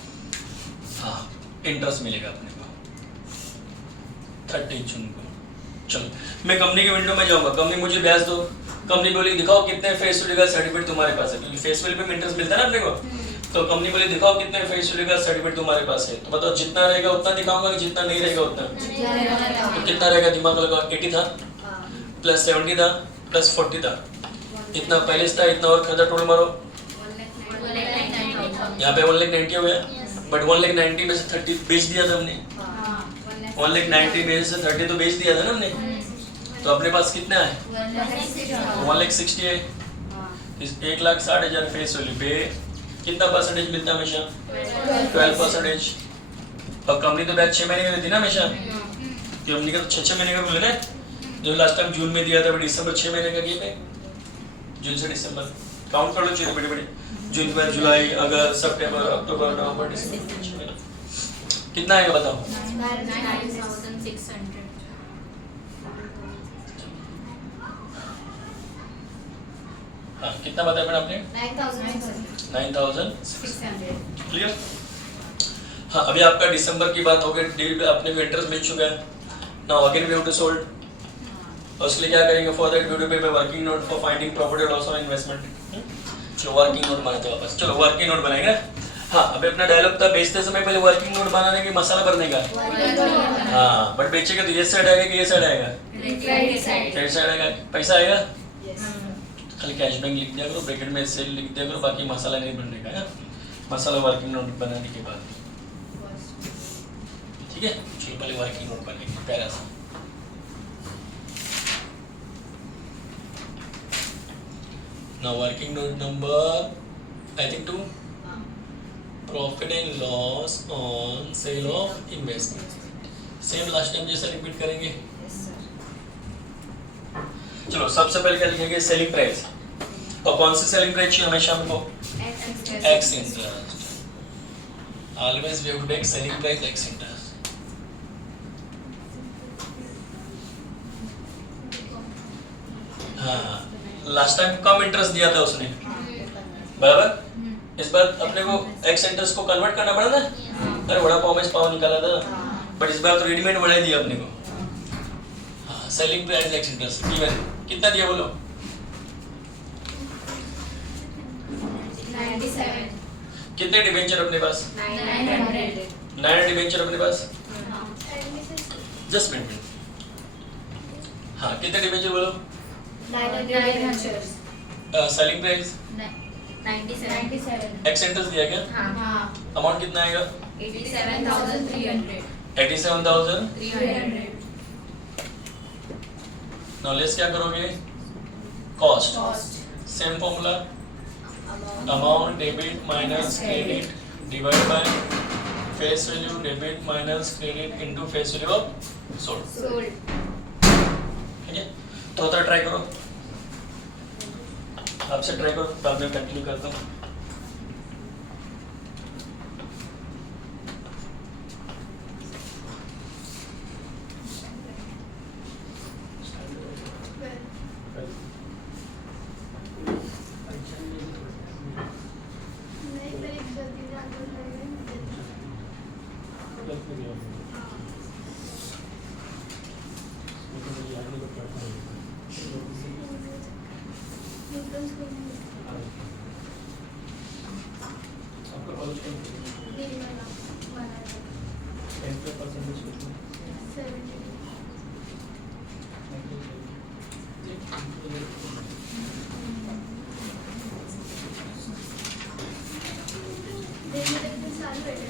हाँ इंटरेस्ट मिलेगा अपने को 30 जून को। चलो मैं कंपनी के विंडो में जाऊंगा, कंपनी मुझे ब्याज दो, कंपनी बोली दिखाओ कितने फेस वैल्यू का सर्टिफिकेट तुम्हारे पास है, क्योंकि फेस वैल्यू पे इंटरेस्ट मिलता है ना अपने को, तो कंपनी बोली दिखाओ कितने फेस वैल्यू का सर्टिफिकेट तुम्हारे पास है, तो बताओ जितना रहेगा उतना दिखाऊंगा कि जितना नहीं रहेगा उतना, तो कितना रहेगा दिमाग लगाओ, 80 था प्लस 70 था प्लस 40 था, इतना पहले था, इतना और खर्चा टोटल मारो, यहाँ पे 1,90,000 हो गया, बट 1,90,000 में से 30 बेच दिया था हमने, 1,90,000 में से 30 तो बेच दिया था ना हमने, तो अपने पास कितना है 1,60,000 है, इस 1,60,000 फेस वैल्यू पे कितना परसेंटेज मिलता है हमेशा, 12%, और कंपनी तो ब्याज 6 महीने का देती ना हमेशा, तो कंपनी का तो 6 महीने का मिले ना, जो लास्ट टाइम जून में दिया था, बट दिसंबर 6 महीने का गेम है, जून से दिसंबर काउंट कर लो, चलिए बड़े जून में जुलाई अगस्त सितंबर अक्टूबर नवंबर दिसंबर, कितना आएगा बताओ, 9,600. हाँ कितना बताया मैंने आपने, 9,600. क्लियर। हाँ अभी आपका दिसंबर की बात हो गई, डील अपने को इंटरेस्ट मिल चुका है, now again we have to sold, और इसलिए क्या करेंगे, for that we do pay working note for finding profit और लॉस ऑन इन्वेस्टमेंट। चलो वर्किंग नोट बनाते हैं वापस, चलो वर्किंग नोट बनाएंगे। हाँ अभी अपना डायलॉग था बेचते समय पहले वर्किंग नोट बनाने की मसाला भरने का, हाँ बट बेचेगा तो ये साइड आएगा कि ये साइड आएगा, क्रेडिट साइड आएगा, पैसा आएगा, खाली कैश बैंक लिख दिया करो, ब्रैकेट में सेल लिख दिया करो, बाकी मसाला नहीं बनने का है, मसाला वर्किंग नोट बनाने के बाद, ठीक है। चलो पहले वर्किंग नोट बनेगा प्यारा सा, now working note number I think 2, profit and loss on sale of investment, same last time जैसा रिपीट करेंगे। चलो सबसे पहले क्या लिखेंगे, सेलिंग प्राइस, और कौन सी सेलिंग प्राइस चाहिए हमेशा हमको, ex interest, always we have to take selling price ex interest, हाँ, लास्ट टाइम कम इंटरेस्ट दिया था उसने, बराबर। इस बार अपने को एक्स इंटरेस्ट को कन्वर्ट करना पड़ा था। अरे वड़ा पाव में पाव निकाला था, बट इस बार तो रेडीमेड वड़ा ही दिया अपने को। हाँ, selling price ex interest even कितना दिया बोलो? 97 कितने डिबेंचर अपने पास? 900 9 डिबेंचर अपने पास। Admission just minute. हाँ, कितने डिबेंचर बोलो? 900 सेलिंग प्राइस 97 एक्स इंटरेस्ट दिया क्या? हाँ अमाउंट कितना आएगा? 87,300 87,300। नाउ लेट्स क्या करोगे? Cost, cost same formula, amount debit minus credit divide by face value debit minus credit into face value of sold. Sold. ठीक है, तो होता ट्राई करो, आपसे ट्राई करो, बाद में कंटिन्यू करता हूँ। नहीं पर एक गलती से आंसर कर गए न्यूटन स्कूल में आपका कॉलेज कौन नहीं बना 70 देखने तक साल बैठे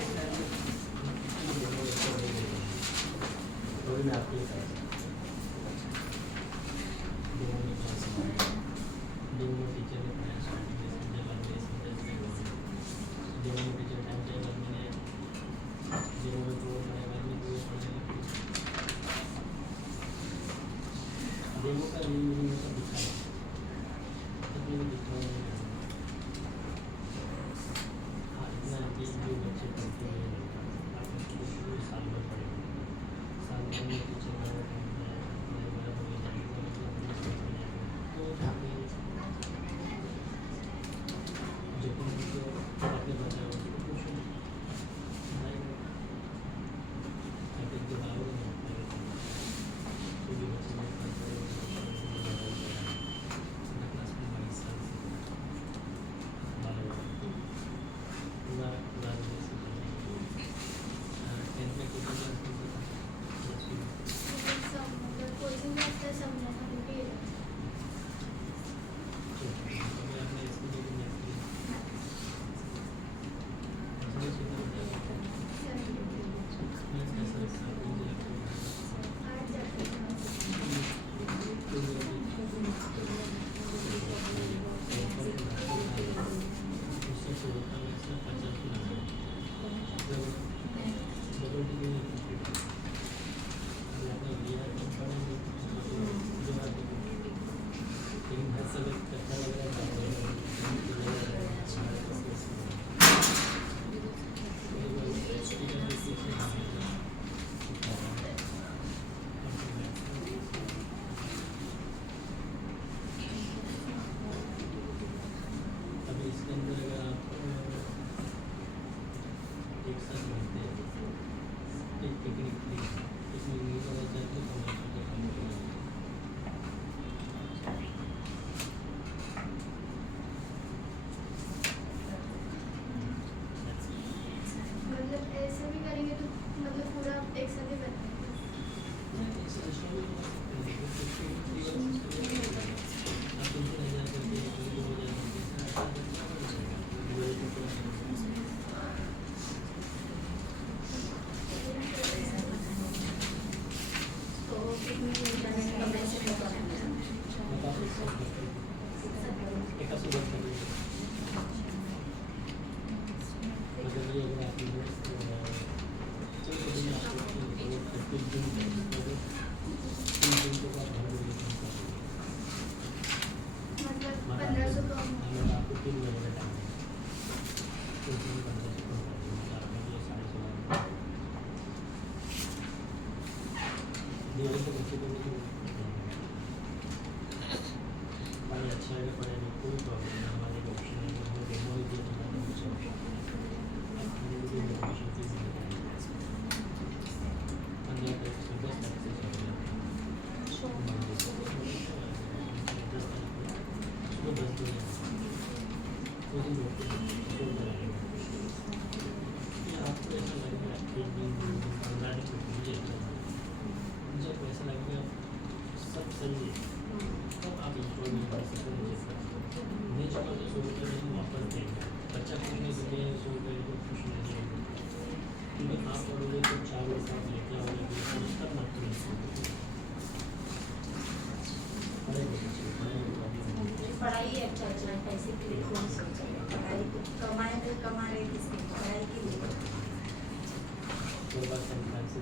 आगे पढ़ेंगे कोई प्रॉब्लम नहीं, हमारे एक ऑप्शन है कि हमें डेमो भी दिया जाता है कुछ ऑप्शन आपके लिए भी इन्फॉर्मेशन की भी बताएंगे अन्य टैक्स 10 टैक्सेस हो गए 10 सुबह 10 बजे उस दिन डॉक्टर आपको ऐसा लगेगा एक दिन 15 दिन मुझे जब ऐसा लगेगा सब सही है तब आप इंस्टॉलमेंट कर सकते हो मुझे नहीं चुका तो 100 रुपये नहीं वापस देंगे बच्चा पूछने के लिए 100 रुपये को खुश नहीं देंगे क्योंकि आप पढ़ोगे तो 4 लोग साथ लेके आओगे तब ना करें पढ़ाई अच्छा चला पैसे के लिए कौन सोचा पढ़ाई कमाए तो कमा रहे किसके पढ़ाई के लिए कोई बात नहीं से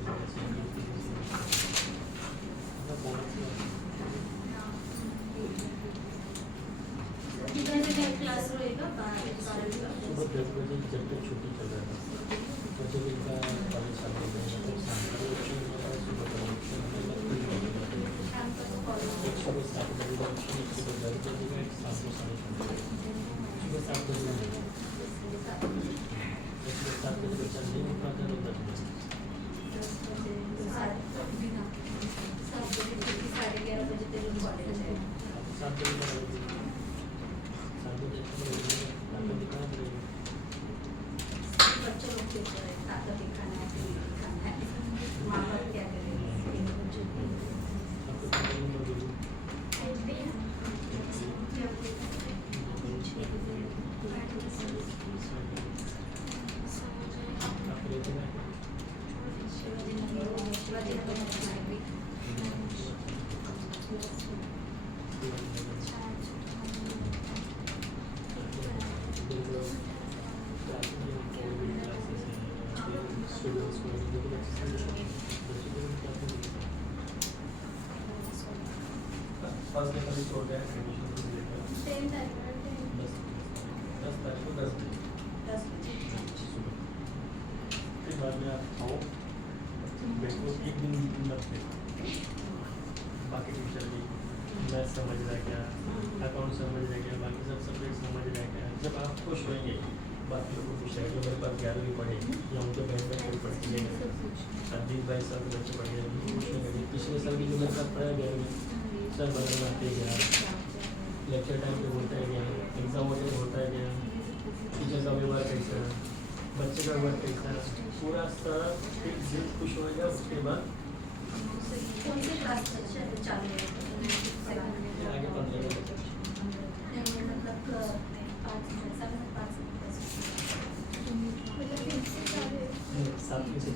कितने से क्लास रहेगा 12 सुबह 10 बजे जब तक छुट्टी चल रहा था तो जब इनका कॉलेज चालू हो जाएगा तो शाम को सुबह का ऑप्शन एक सुबह 7 बजे का ऑप्शन एक सुबह 10 बजे का एक 7 से 7:30 सुबह 7 बजे सुबह 7 बजे बच्चा नहीं उठ पाता तो 10 बजे 11:30 बजे तक कॉलेज है 7 बजे का 7 बजे दिखाना पड़ेगा बच्चों लोग के ऊपर है ताकत दिखाना है फिर दिखाना है माँ बाप क्या करेंगे आपको पता नहीं होगा आप लेते हैं शिवाजी नगर फर्स्ट डे कभी छोड़ गया एडमिशन को लेकर 10 तारीख 10 तारीख को 10 बजे 10 बजे सुबह फिर बाद में आप आओ बैठो एक दिन मत देखो बाकी टीचर भी मैथ समझ रहा है क्या अकाउंट समझ रहा है क्या बाकी सब सब्जेक्ट समझ रहा है क्या जब आप खुश होंगे बाकी लोगों को पूछ रहे जो मेरे पास 11वीं पढ़े या उनके बैंक में कोई पढ़ के गए अद्वित भाई साहब के बच्चे पढ़ गए पूछने लगे पिछले साल भी जो मेरे पास पढ़ा 11वीं सर बदल आते गया लेक्चर टाइम पे होता है क्या एग्ज़ाम वगैरह होता है क्या टीचर का व्यवहार कैसा बच्चे का व्यवहार कैसा पूरा सारा एक दिन खुश होएगा उसके बाद कौन से क्लास चालू है आगे पढ़ लेगा नहीं मतलब 5 मतलब 5 से चालू है 7 से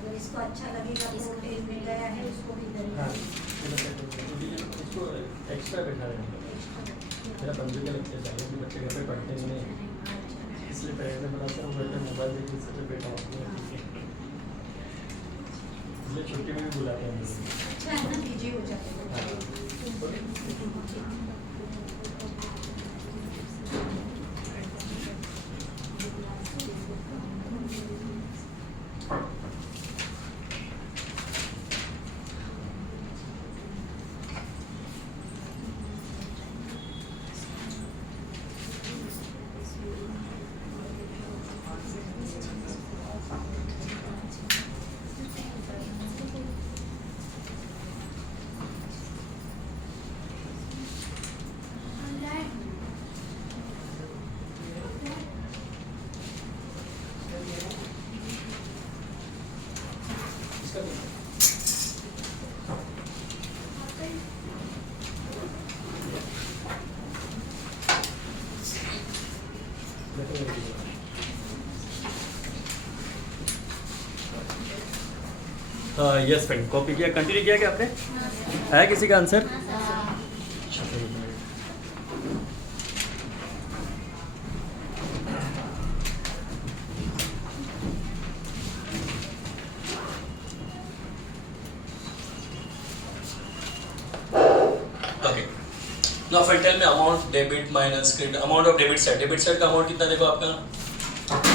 अगर इसको अच्छा लगेगा तो टेन में गया है उसको भी हाँ करेगा इसको एक्स्ट्रा बैठा रहेगा मेरा पंद्रह के लगते चाहिए कि बच्चे घर पे पढ़ते नहीं हैं इसलिए पहले बड़ा सा बैठे मोबाइल देखने से बैठा हुआ इसलिए छुट्टी में भी बुलाते हैं मुझे अच्छा है ना बिजी हो जाते हैं इसका भी यस फ्रेंड कॉपी किया कंटिन्यू किया क्या आपने है किसी का आंसर ओके नाउ फिर tell me amount debit minus credit amount of debit side का अमाउंट कितना देखो आपका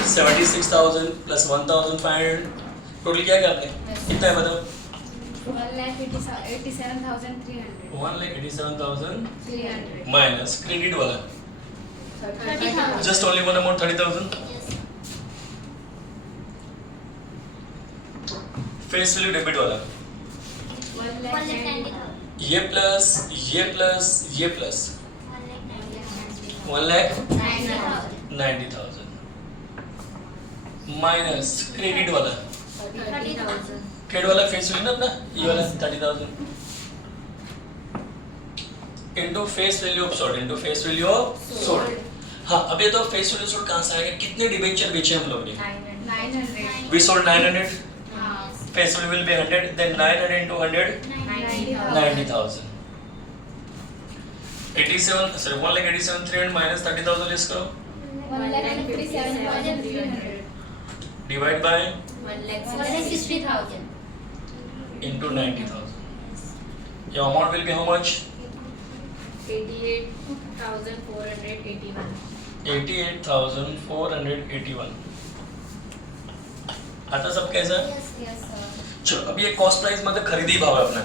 76,000 प्लस 1,500 टोटल क्या आपने कितना है बताओ 1,87,300. 1,87,000 माइनस क्रेडिट वाला 30,000. Just only one amount 30,000 Yes. Face value debit वाला 1,90,000. ये प्लस ये प्लस ये प्लस 1,90,000 माइनस क्रेडिट वाला 30,000. क्रेडिट वाला फेस वैल्यू ना अपना ये वाला 30,000 into face value of sold into face value of sold. हाँ अब ये तो फेस वैल्यू सोल्ड कहाँ से आएगा कितने डिबेंचर बेचे हम लोग ने 900. वी सोल्ड 900 हाँ. Face value will be 100 then 900 into 100 90,000. 90,000 87 sorry 1,87,300 minus 30,000 less करो 1,57,300. divide by 1,60,000. into 90,000 your amount will be how much 88,481. 88,481 आता सब कैसा Yes, yes, sir. चलो अब ये कॉस्ट प्राइस मतलब खरीदी भाव है अपना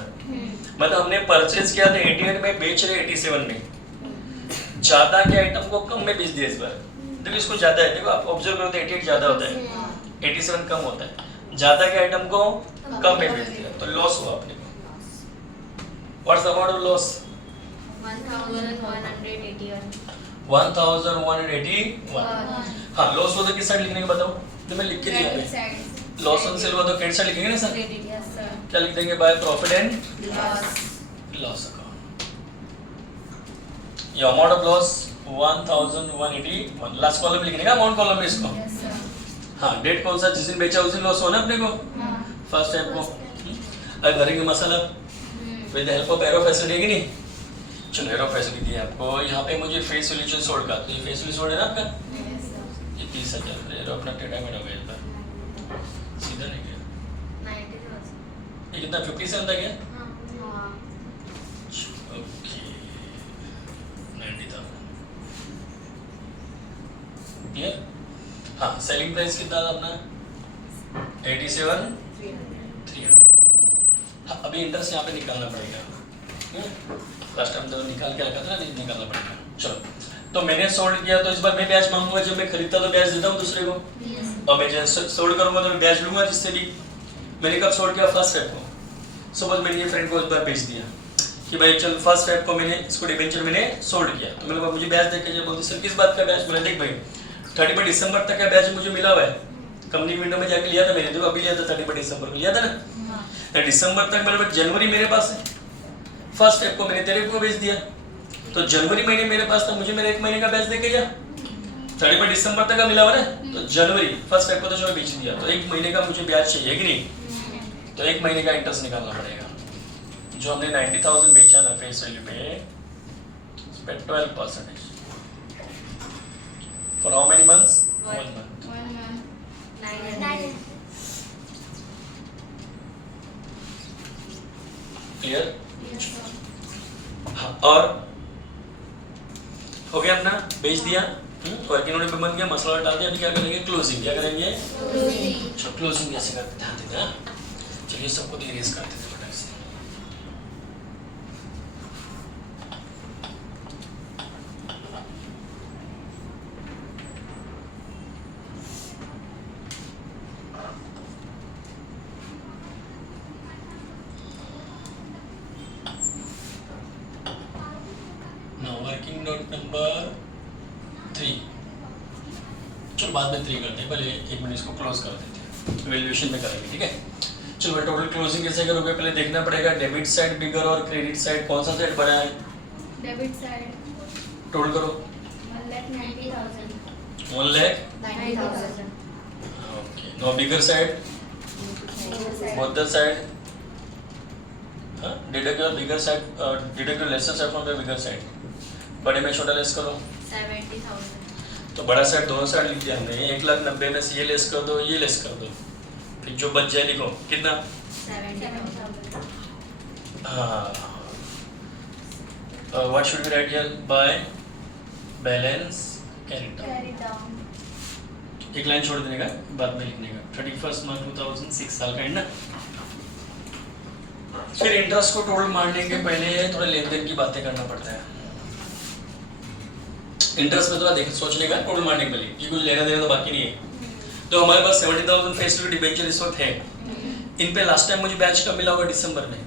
मतलब हमने परचेज किया था 88 में बेच रहे 87 में ज्यादा के आइटम को कम में बेच दिया इस बार देखो इसको ज्यादा है देखो आप ऑब्जर्व करो तो 88 ज्यादा होता है 87 कम होता है ज्यादा के आइटम को कम में बेच दिया तो लॉस हुआ अपने को what's the amount of loss 1,181. 1,181 हाँ लॉस हुआ तो किस साइड लिखने का बताओ तो मैं लिख के दिया Credit side. Loss on cell हुआ तो क्रेडिट साइड लिखेंगे ना सर Credit, yes, sir. क्या लिख देंगे by profit and Loss. Loss account ये amount of loss 1,181 last column लिखने का अमाउंट कॉलम में इसको Yes, sir. हाँ डेट कौन सा जिस दिन बेचा उस दिन लॉस होना अपने को हाँ. फर्स्ट टाइम को अब भरेंगे मसाला with the help of arrow facility की नहीं चलो एरो फैसिलिटी है आपको यहाँ पे मुझे फेस सॉल्यूशन सोल्ड का तो ये फेस सॉल्यूशन सोल्ड है ना आपका Yes, sir. ये 30,000 एरो अपना टेढ़ा मेढ़ा हो गया इस बार सीधा नहीं गया 90,000. ये कितना 57 था क्या हाँ. ओके 90,000 क्लियर हाँ सेलिंग प्राइस कितना था अपना 87,300 हाँ अभी इंटरेस्ट यहाँ पे निकालना पड़ेगा लास्ट टाइम तो निकाल के रखा था ना नहीं निकालना पड़ेगा चलो तो मैंने सोल्ड किया तो इस बार मैं ब्याज मांगूंगा जब मैं खरीदता तो ब्याज देता हूँ दूसरे को Yes. और मैं जब सोल्ड करूंगा तो मैं ब्याज लूंगा जिससे भी मैंने कब सोल्ड किया फर्स्ट फेब को सपोज मैंने ये फ्रेंड को इस बार बेच दिया कि भाई चल फर्स्ट फेब को मैंने इसको डिबेंचर मैंने सोल्ड किया तो मैंने कहा मुझे ब्याज देके जब बोलती सर किस बात का ब्याज मैंने देख भाई 31 दिसंबर तक का ब्याज मुझे मिला हुआ है कंपनी विंडो में जाके लिया था मैंने देखो अभी लिया था 31 दिसंबर को लिया था ना हाँ. दिसंबर तक मेरे पास जनवरी मेरे पास है फर्स्ट फेब को मैंने तेरे को बेच दिया तो जनवरी महीने मेरे पास था मुझे मेरे एक महीने का ब्याज देके जा 31 दिसंबर तक का मिला हुआ ना तो जनवरी फर्स्ट फेब को तो चलो बेच दिया तो एक महीने का मुझे ब्याज चाहिए कि नहीं तो एक महीने का इंटरेस्ट निकालना पड़ेगा जो हमने 90,000 बेचा ना फेस वैल्यू पे उस पे 12% for how many months 1 month 1 month. 900. Clear Yes, sir. हाँ और हो गया अपना बेच दिया वर्किंग नोट पे बन गया मसला डाल दिया अभी क्या करेंगे क्लोजिंग क्या करेंगे Closing. अच्छा क्लोजिंग कैसे करते ध्यान देना चलिए सबको तो इरेज करते थे फटाक से now working note number 3 चलो बाद में 3 करते हैं पहले एक मिनट इसको क्लोज कर देते हैं वैल्यूएशन में करेंगे ठीक है चलो टोटल क्लोजिंग कैसे करोगे पहले देखना पड़ेगा डेबिट साइड बिगर और क्रेडिट साइड कौन सा साइड बड़ा है Debit side. टोटल करो 1,90,000. 1,90,000 okay no bigger side both the side deduct your bigger side deduct your lesser side from the bigger side बड़े में छोटा लेस करो 70,000. तो बड़ा साइड दोनों साइड लिख दिया हमने 1,90,000 में से ये लेस कर दो ये लेस कर दो फिर जो बच जाए लिखो कितना 70,000. हाँ what should we write here by balance carried down Carry down. एक लाइन छोड़ देने का बाद में लिखने का 31 मार्च 2006 साल का एंड ना फिर इंटरेस्ट को टोटल मारने के पहले थोड़ा लेन देन की बातें करना पड़ता है। इंटरेस्ट में थोड़ा देख सोचने का, टोटल मारने के पहले ये कुछ लेना देना तो बाकी नहीं है। तो हमारे पास 70,000 फेस वैल्यू डिबेंचर इस वक्त है। इन पे लास्ट टाइम मुझे बैच कब मिला होगा? दिसंबर में।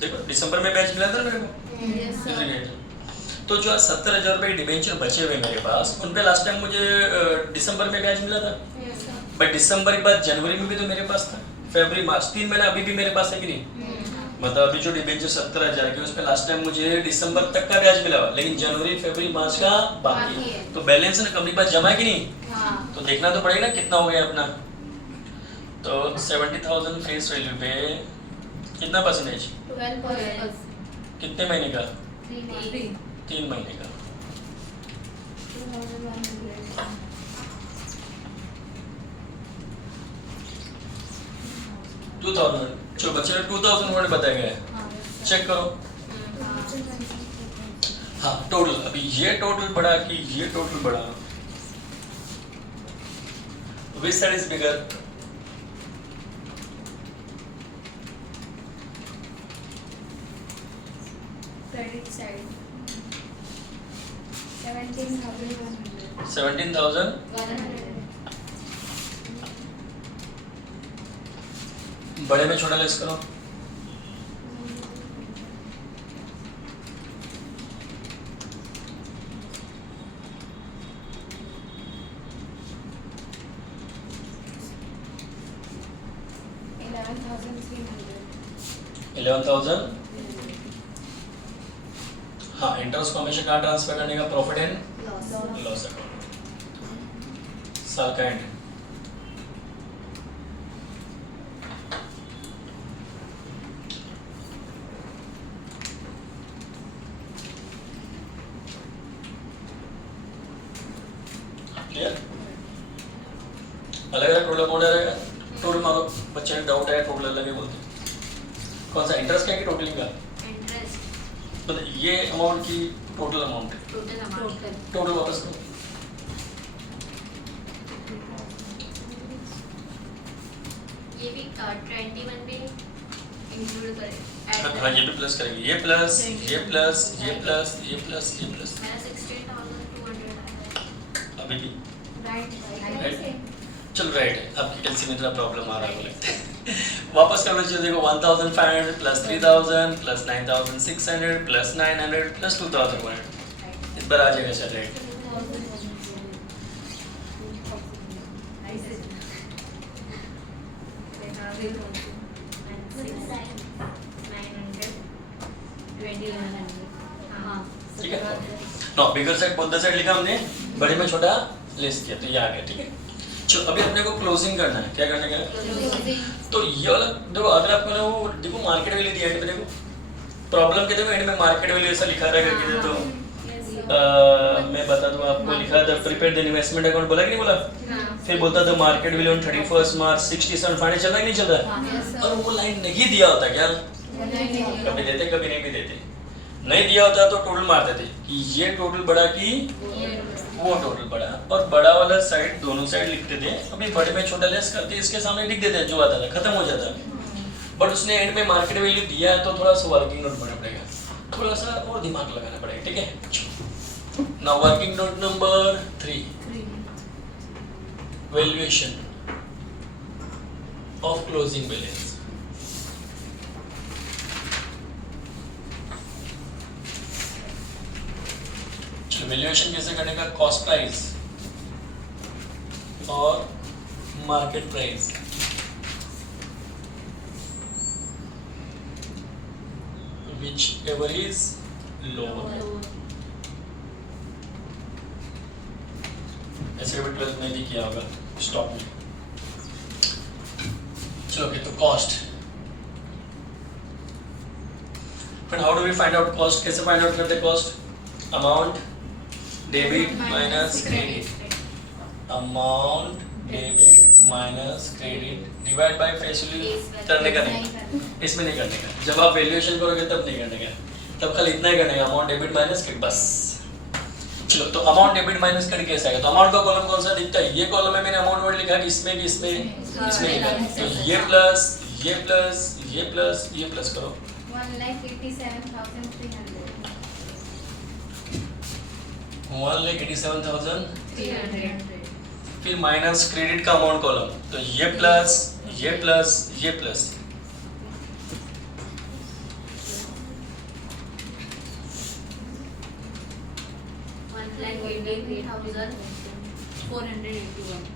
देखो दिसंबर में बैच मिला था ना मेरे को। Yes, sir. तो जो 70,000 रुपए डिबेंचर बचे हुए मेरे पास, उन पे लास्ट टाइम मुझे दिसंबर में बैच मिला था। Yes, sir. बट दिसंबर के बाद जनवरी में भी तो मेरे पास था, फरवरी मार्च 3 महीना अभी भी मेरे पास है कि नहीं? मतलब अभी जो डिबेंचर 70,000 के उस पे लास्ट टाइम मुझे दिसंबर तक का ब्याज मिला हुआ, लेकिन जनवरी फरवरी मार्च का बाकी बाकी है। है। तो बैलेंस ना कंपनी पास जमा है कि नहीं? हाँ. तो देखना तो पड़ेगा ना कितना हो गया अपना। तो 70,000 फेस वैल्यू पे कितना परसेंटेज? 12%. कितने महीने का? 3 3 महीने का। 2,100. 2000 जो बच्चे ने 2000 वर्ड बताया गया है, हाँ. चेक करो। हाँ टोटल, अभी ये टोटल बढ़ा कि ये टोटल बढ़ा? Which side is bigger? Credit side. 17,100. 17,000 बड़े में छोटा लेस करो। $11,000। हाँ इंटरेस्ट को हमेशा कहाँ ट्रांसफर करने का? प्रॉफिट एंड लॉस अकाउंट, साल का एंड। क्लियर? अलग अलग टोटल अमाउंट रहेगा। टोटल मारो, बच्चे ने डाउट है टोटल अलग है बोलते हैं। कौन सा इंटरेस्ट का कि टोटलिंग का? Interest. तो ये अमाउंट की टोटल अमाउंट है। Total amount. टोटल वापस करो। ये भी 21 में इंक्लूड करें. हाँ ये भी प्लस करेंगे, ये प्लस ये प्लस ये प्लस ये प्लस ये प्लस मेरा 16,200 आया. अभी भी Right. चल राइट है। आपकी कैल्सी में थोड़ा प्रॉब्लम आ रहा है लगता है। वापस करना चाहिए। देखो 1,500 प्लस 3,000 प्लस 9,600 प्लस 900 प्लस 2,100 इस बार आ जाएगा सर राइट। ठीक है। No bigger side both the side लिखा हमने, बड़े में छोटा लेस किया तो ये आ गया। ठीक है चलो अभी अपने को क्लोजिंग करना है। क्या करने का है? तो ये वाला देखो अगर आपको ना वो देखो मार्केट वैल्यू दिया एंड में, देखो प्रॉब्लम के देखो एंड में मार्केट वैल्यू ऐसा लिखा रहेगा कि तो मैं बता दूं आपको, लिखा था प्रिपेयर द इन्वेस्टमेंट अकाउंट, बोला कि नहीं बोला? फिर बोलता था मार्केट वैल्यू ऑन 31 मार्च 67 चल रहा है कि नहीं चल रहा? और वो लाइन नहीं दिया होता क्या, कभी देते कभी नहीं भी देते। नहीं दिया होता तो टोटल मार देते कि ये टोटल बड़ा कि वो टोटल बड़ा, और बड़ा वाला साइड दोनों साइड लिखते थे। अभी बड़े में छोटा लेस करते इसके सामने लिख देते जो आता था खत्म हो जाता। बट उसने एंड में मार्केट वैल्यू दिया है तो थोड़ा सा वर्किंग नोट बनना पड़ेगा, थोड़ा सा और दिमाग लगाना पड़ेगा। ठीक है now working note number 3, valuation of closing balance. Valuation कैसे करने का? कॉस्ट प्राइस और market price, which ever is lower. ऐसे भी 12 में भी किया होगा स्टॉक में। चलो ओके तो कॉस्ट, फिर how do we find out cost? कैसे फाइंड आउट करते cost? Amount debit minus credit, amount debit minus credit divide by face value करने का नहीं, इसमें नहीं करने का। जब आप वैल्यूएशन करोगे तब नहीं करने का, तब खाली इतना ही करने का, अमाउंट डेबिट माइनस क्रेडिट बस। चलो तो अमाउंट डेबिट माइनस क्रेडिट कैसे आएगा? तो अमाउंट का कॉलम कौन सा दिखता है? ये कॉलम में मैंने अमाउंट वर्ड लिखा है, इसमें कि इसमें लिखा है। तो ये प्लस ये प्लस ये प्लस करो 1,87,300. 1,87,000 300. फिर माइनस क्रेडिट का अमाउंट कॉलम, तो ये प्लस ये प्लस ये प्लस,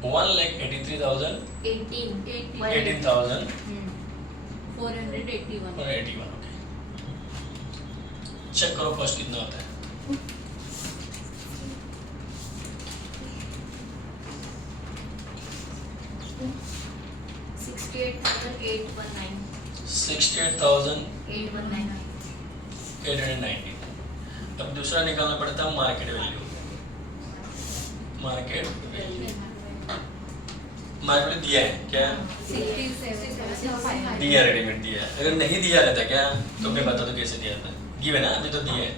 One lakh 83,481. 1,83,000 18,000 481. और 81. ओके, चेक करो फर्स्ट कितना होता है. $68,890. अब दूसरा निकालना पड़ता है मार्केट वैल्यू. मार्केट वैल्यू दिया है क्या? दिया, रेडीमेड दिया है. अगर नहीं दिया रहता क्या तो मैं बता दो कैसे दिया था. गिवन है, अभी तो दिया है.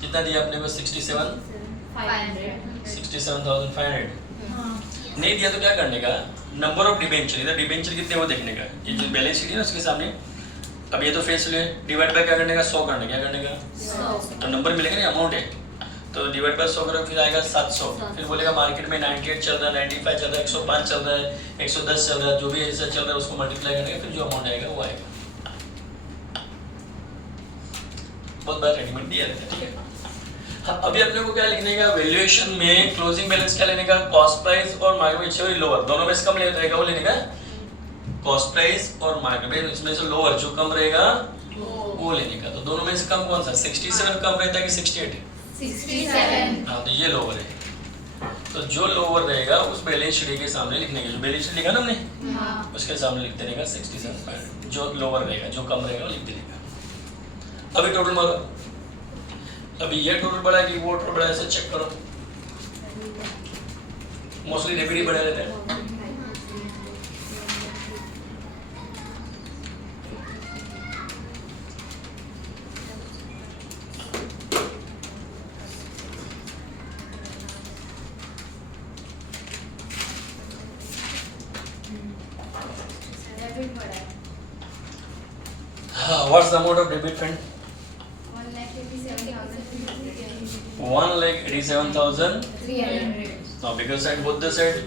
कितना दिया अपने को? 67,500. नहीं दिया तो क्या करने का? नंबर ऑफ डिबेंचर, इधर डिबेंचर कितने वो देखने का. ये जो बैलेंस शीट है ना उसके सामने, अब ये तो फेस वैल्यू है, डिवाइड बाय क्या करने का? 100 करने. क्या करने का? तो नंबर मिलेगा ना, अमाउंट है, तो डिवाइड बाय 100 करो, फिर आएगा 700. फिर बोलेगा मार्केट में 98 चल रहा है, 95 चल रहा है, 105 चल रहा है, 110 चल रहा है, जो भी ऐसा चल रहा है उसको मल्टीप्लाई करने का, फिर जो अमाउंट आएगा वो आएगा. बहुत बार रेडीमेड दिया रहता है. ठीक है. हाँ, अभी अपने को क्या लिखने का? वैल्यूएशन में क्लोजिंग बैलेंस क्या लेने का? कॉस्ट प्राइस और मार्केट प्राइस लोअर, दोनों में से कम लेना रहेगा वो लेने का. कॉस्ट प्राइस और मार्केट प्राइस इसमें से लोअर जो कम रहेगा वो लेने का. तो दोनों में से कम कौन सा? 67 कम रहता है कि 68? 67. हाँ, तो ये लोअर है. तो जो लोअर रहेगा उस बैलेंस शीट के सामने लिखने का. जो बैलेंस शीट लिखा ना हमने उसके सामने लिख देने का 67. जो लोअर रहेगा, जो कम रहेगा वो लिख देने का. अभी टोटल मारो. अभी ये टोटल बड़ा है कि वो टोटल बड़ा है, ऐसे चेक करो. मोस्टली डेबिट ही बड़ा रहता है. Debit बड़ा है. हाँ, what's the amount of debit friend? 1,87,300. 1,87,000. Now bigger side, both the side.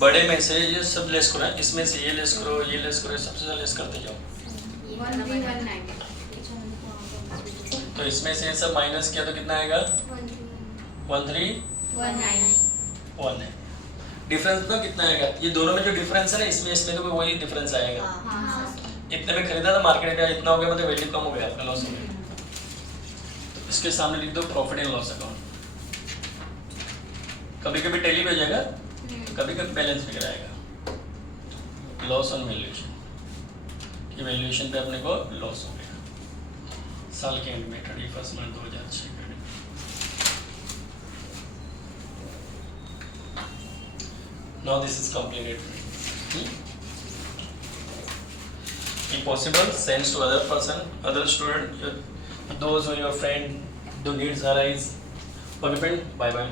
बड़े में से ये सब लेस करो, इसमें से ये लेस करो, ये लेस करो, सबसे ज्यादा लेस करते जाओ. 1,319. तो इसमें से ये सब माइनस किया तो कितना आएगा? 1,319. 1 है. डिफरेंस तो कितना आएगा? ये दोनों में जो डिफरेंस है ना, इसमें तो वही डिफरेंस आएगा. हाँ. इतने में खरीदा था, मार्केट में इतना हो गया, मतलब वैल्यू कम हो गया, आपका लॉस हो गया. तो इसके सामने लिख दो प्रॉफिट एंड लॉस अकाउंट. कभी कभी टैली हो जाएगा, कभी कभी बैलेंस फिगर आएगा. लॉस ऑन वैल्यूएशन, कि वैल्यूएशन पे अपने को लॉस हो गया साल के एंड में 31 मार्च 2006 का. Now this is completed. If possible, send to other person, other student, those who are your friend, do needs arise. Okay, friend. Bye bye.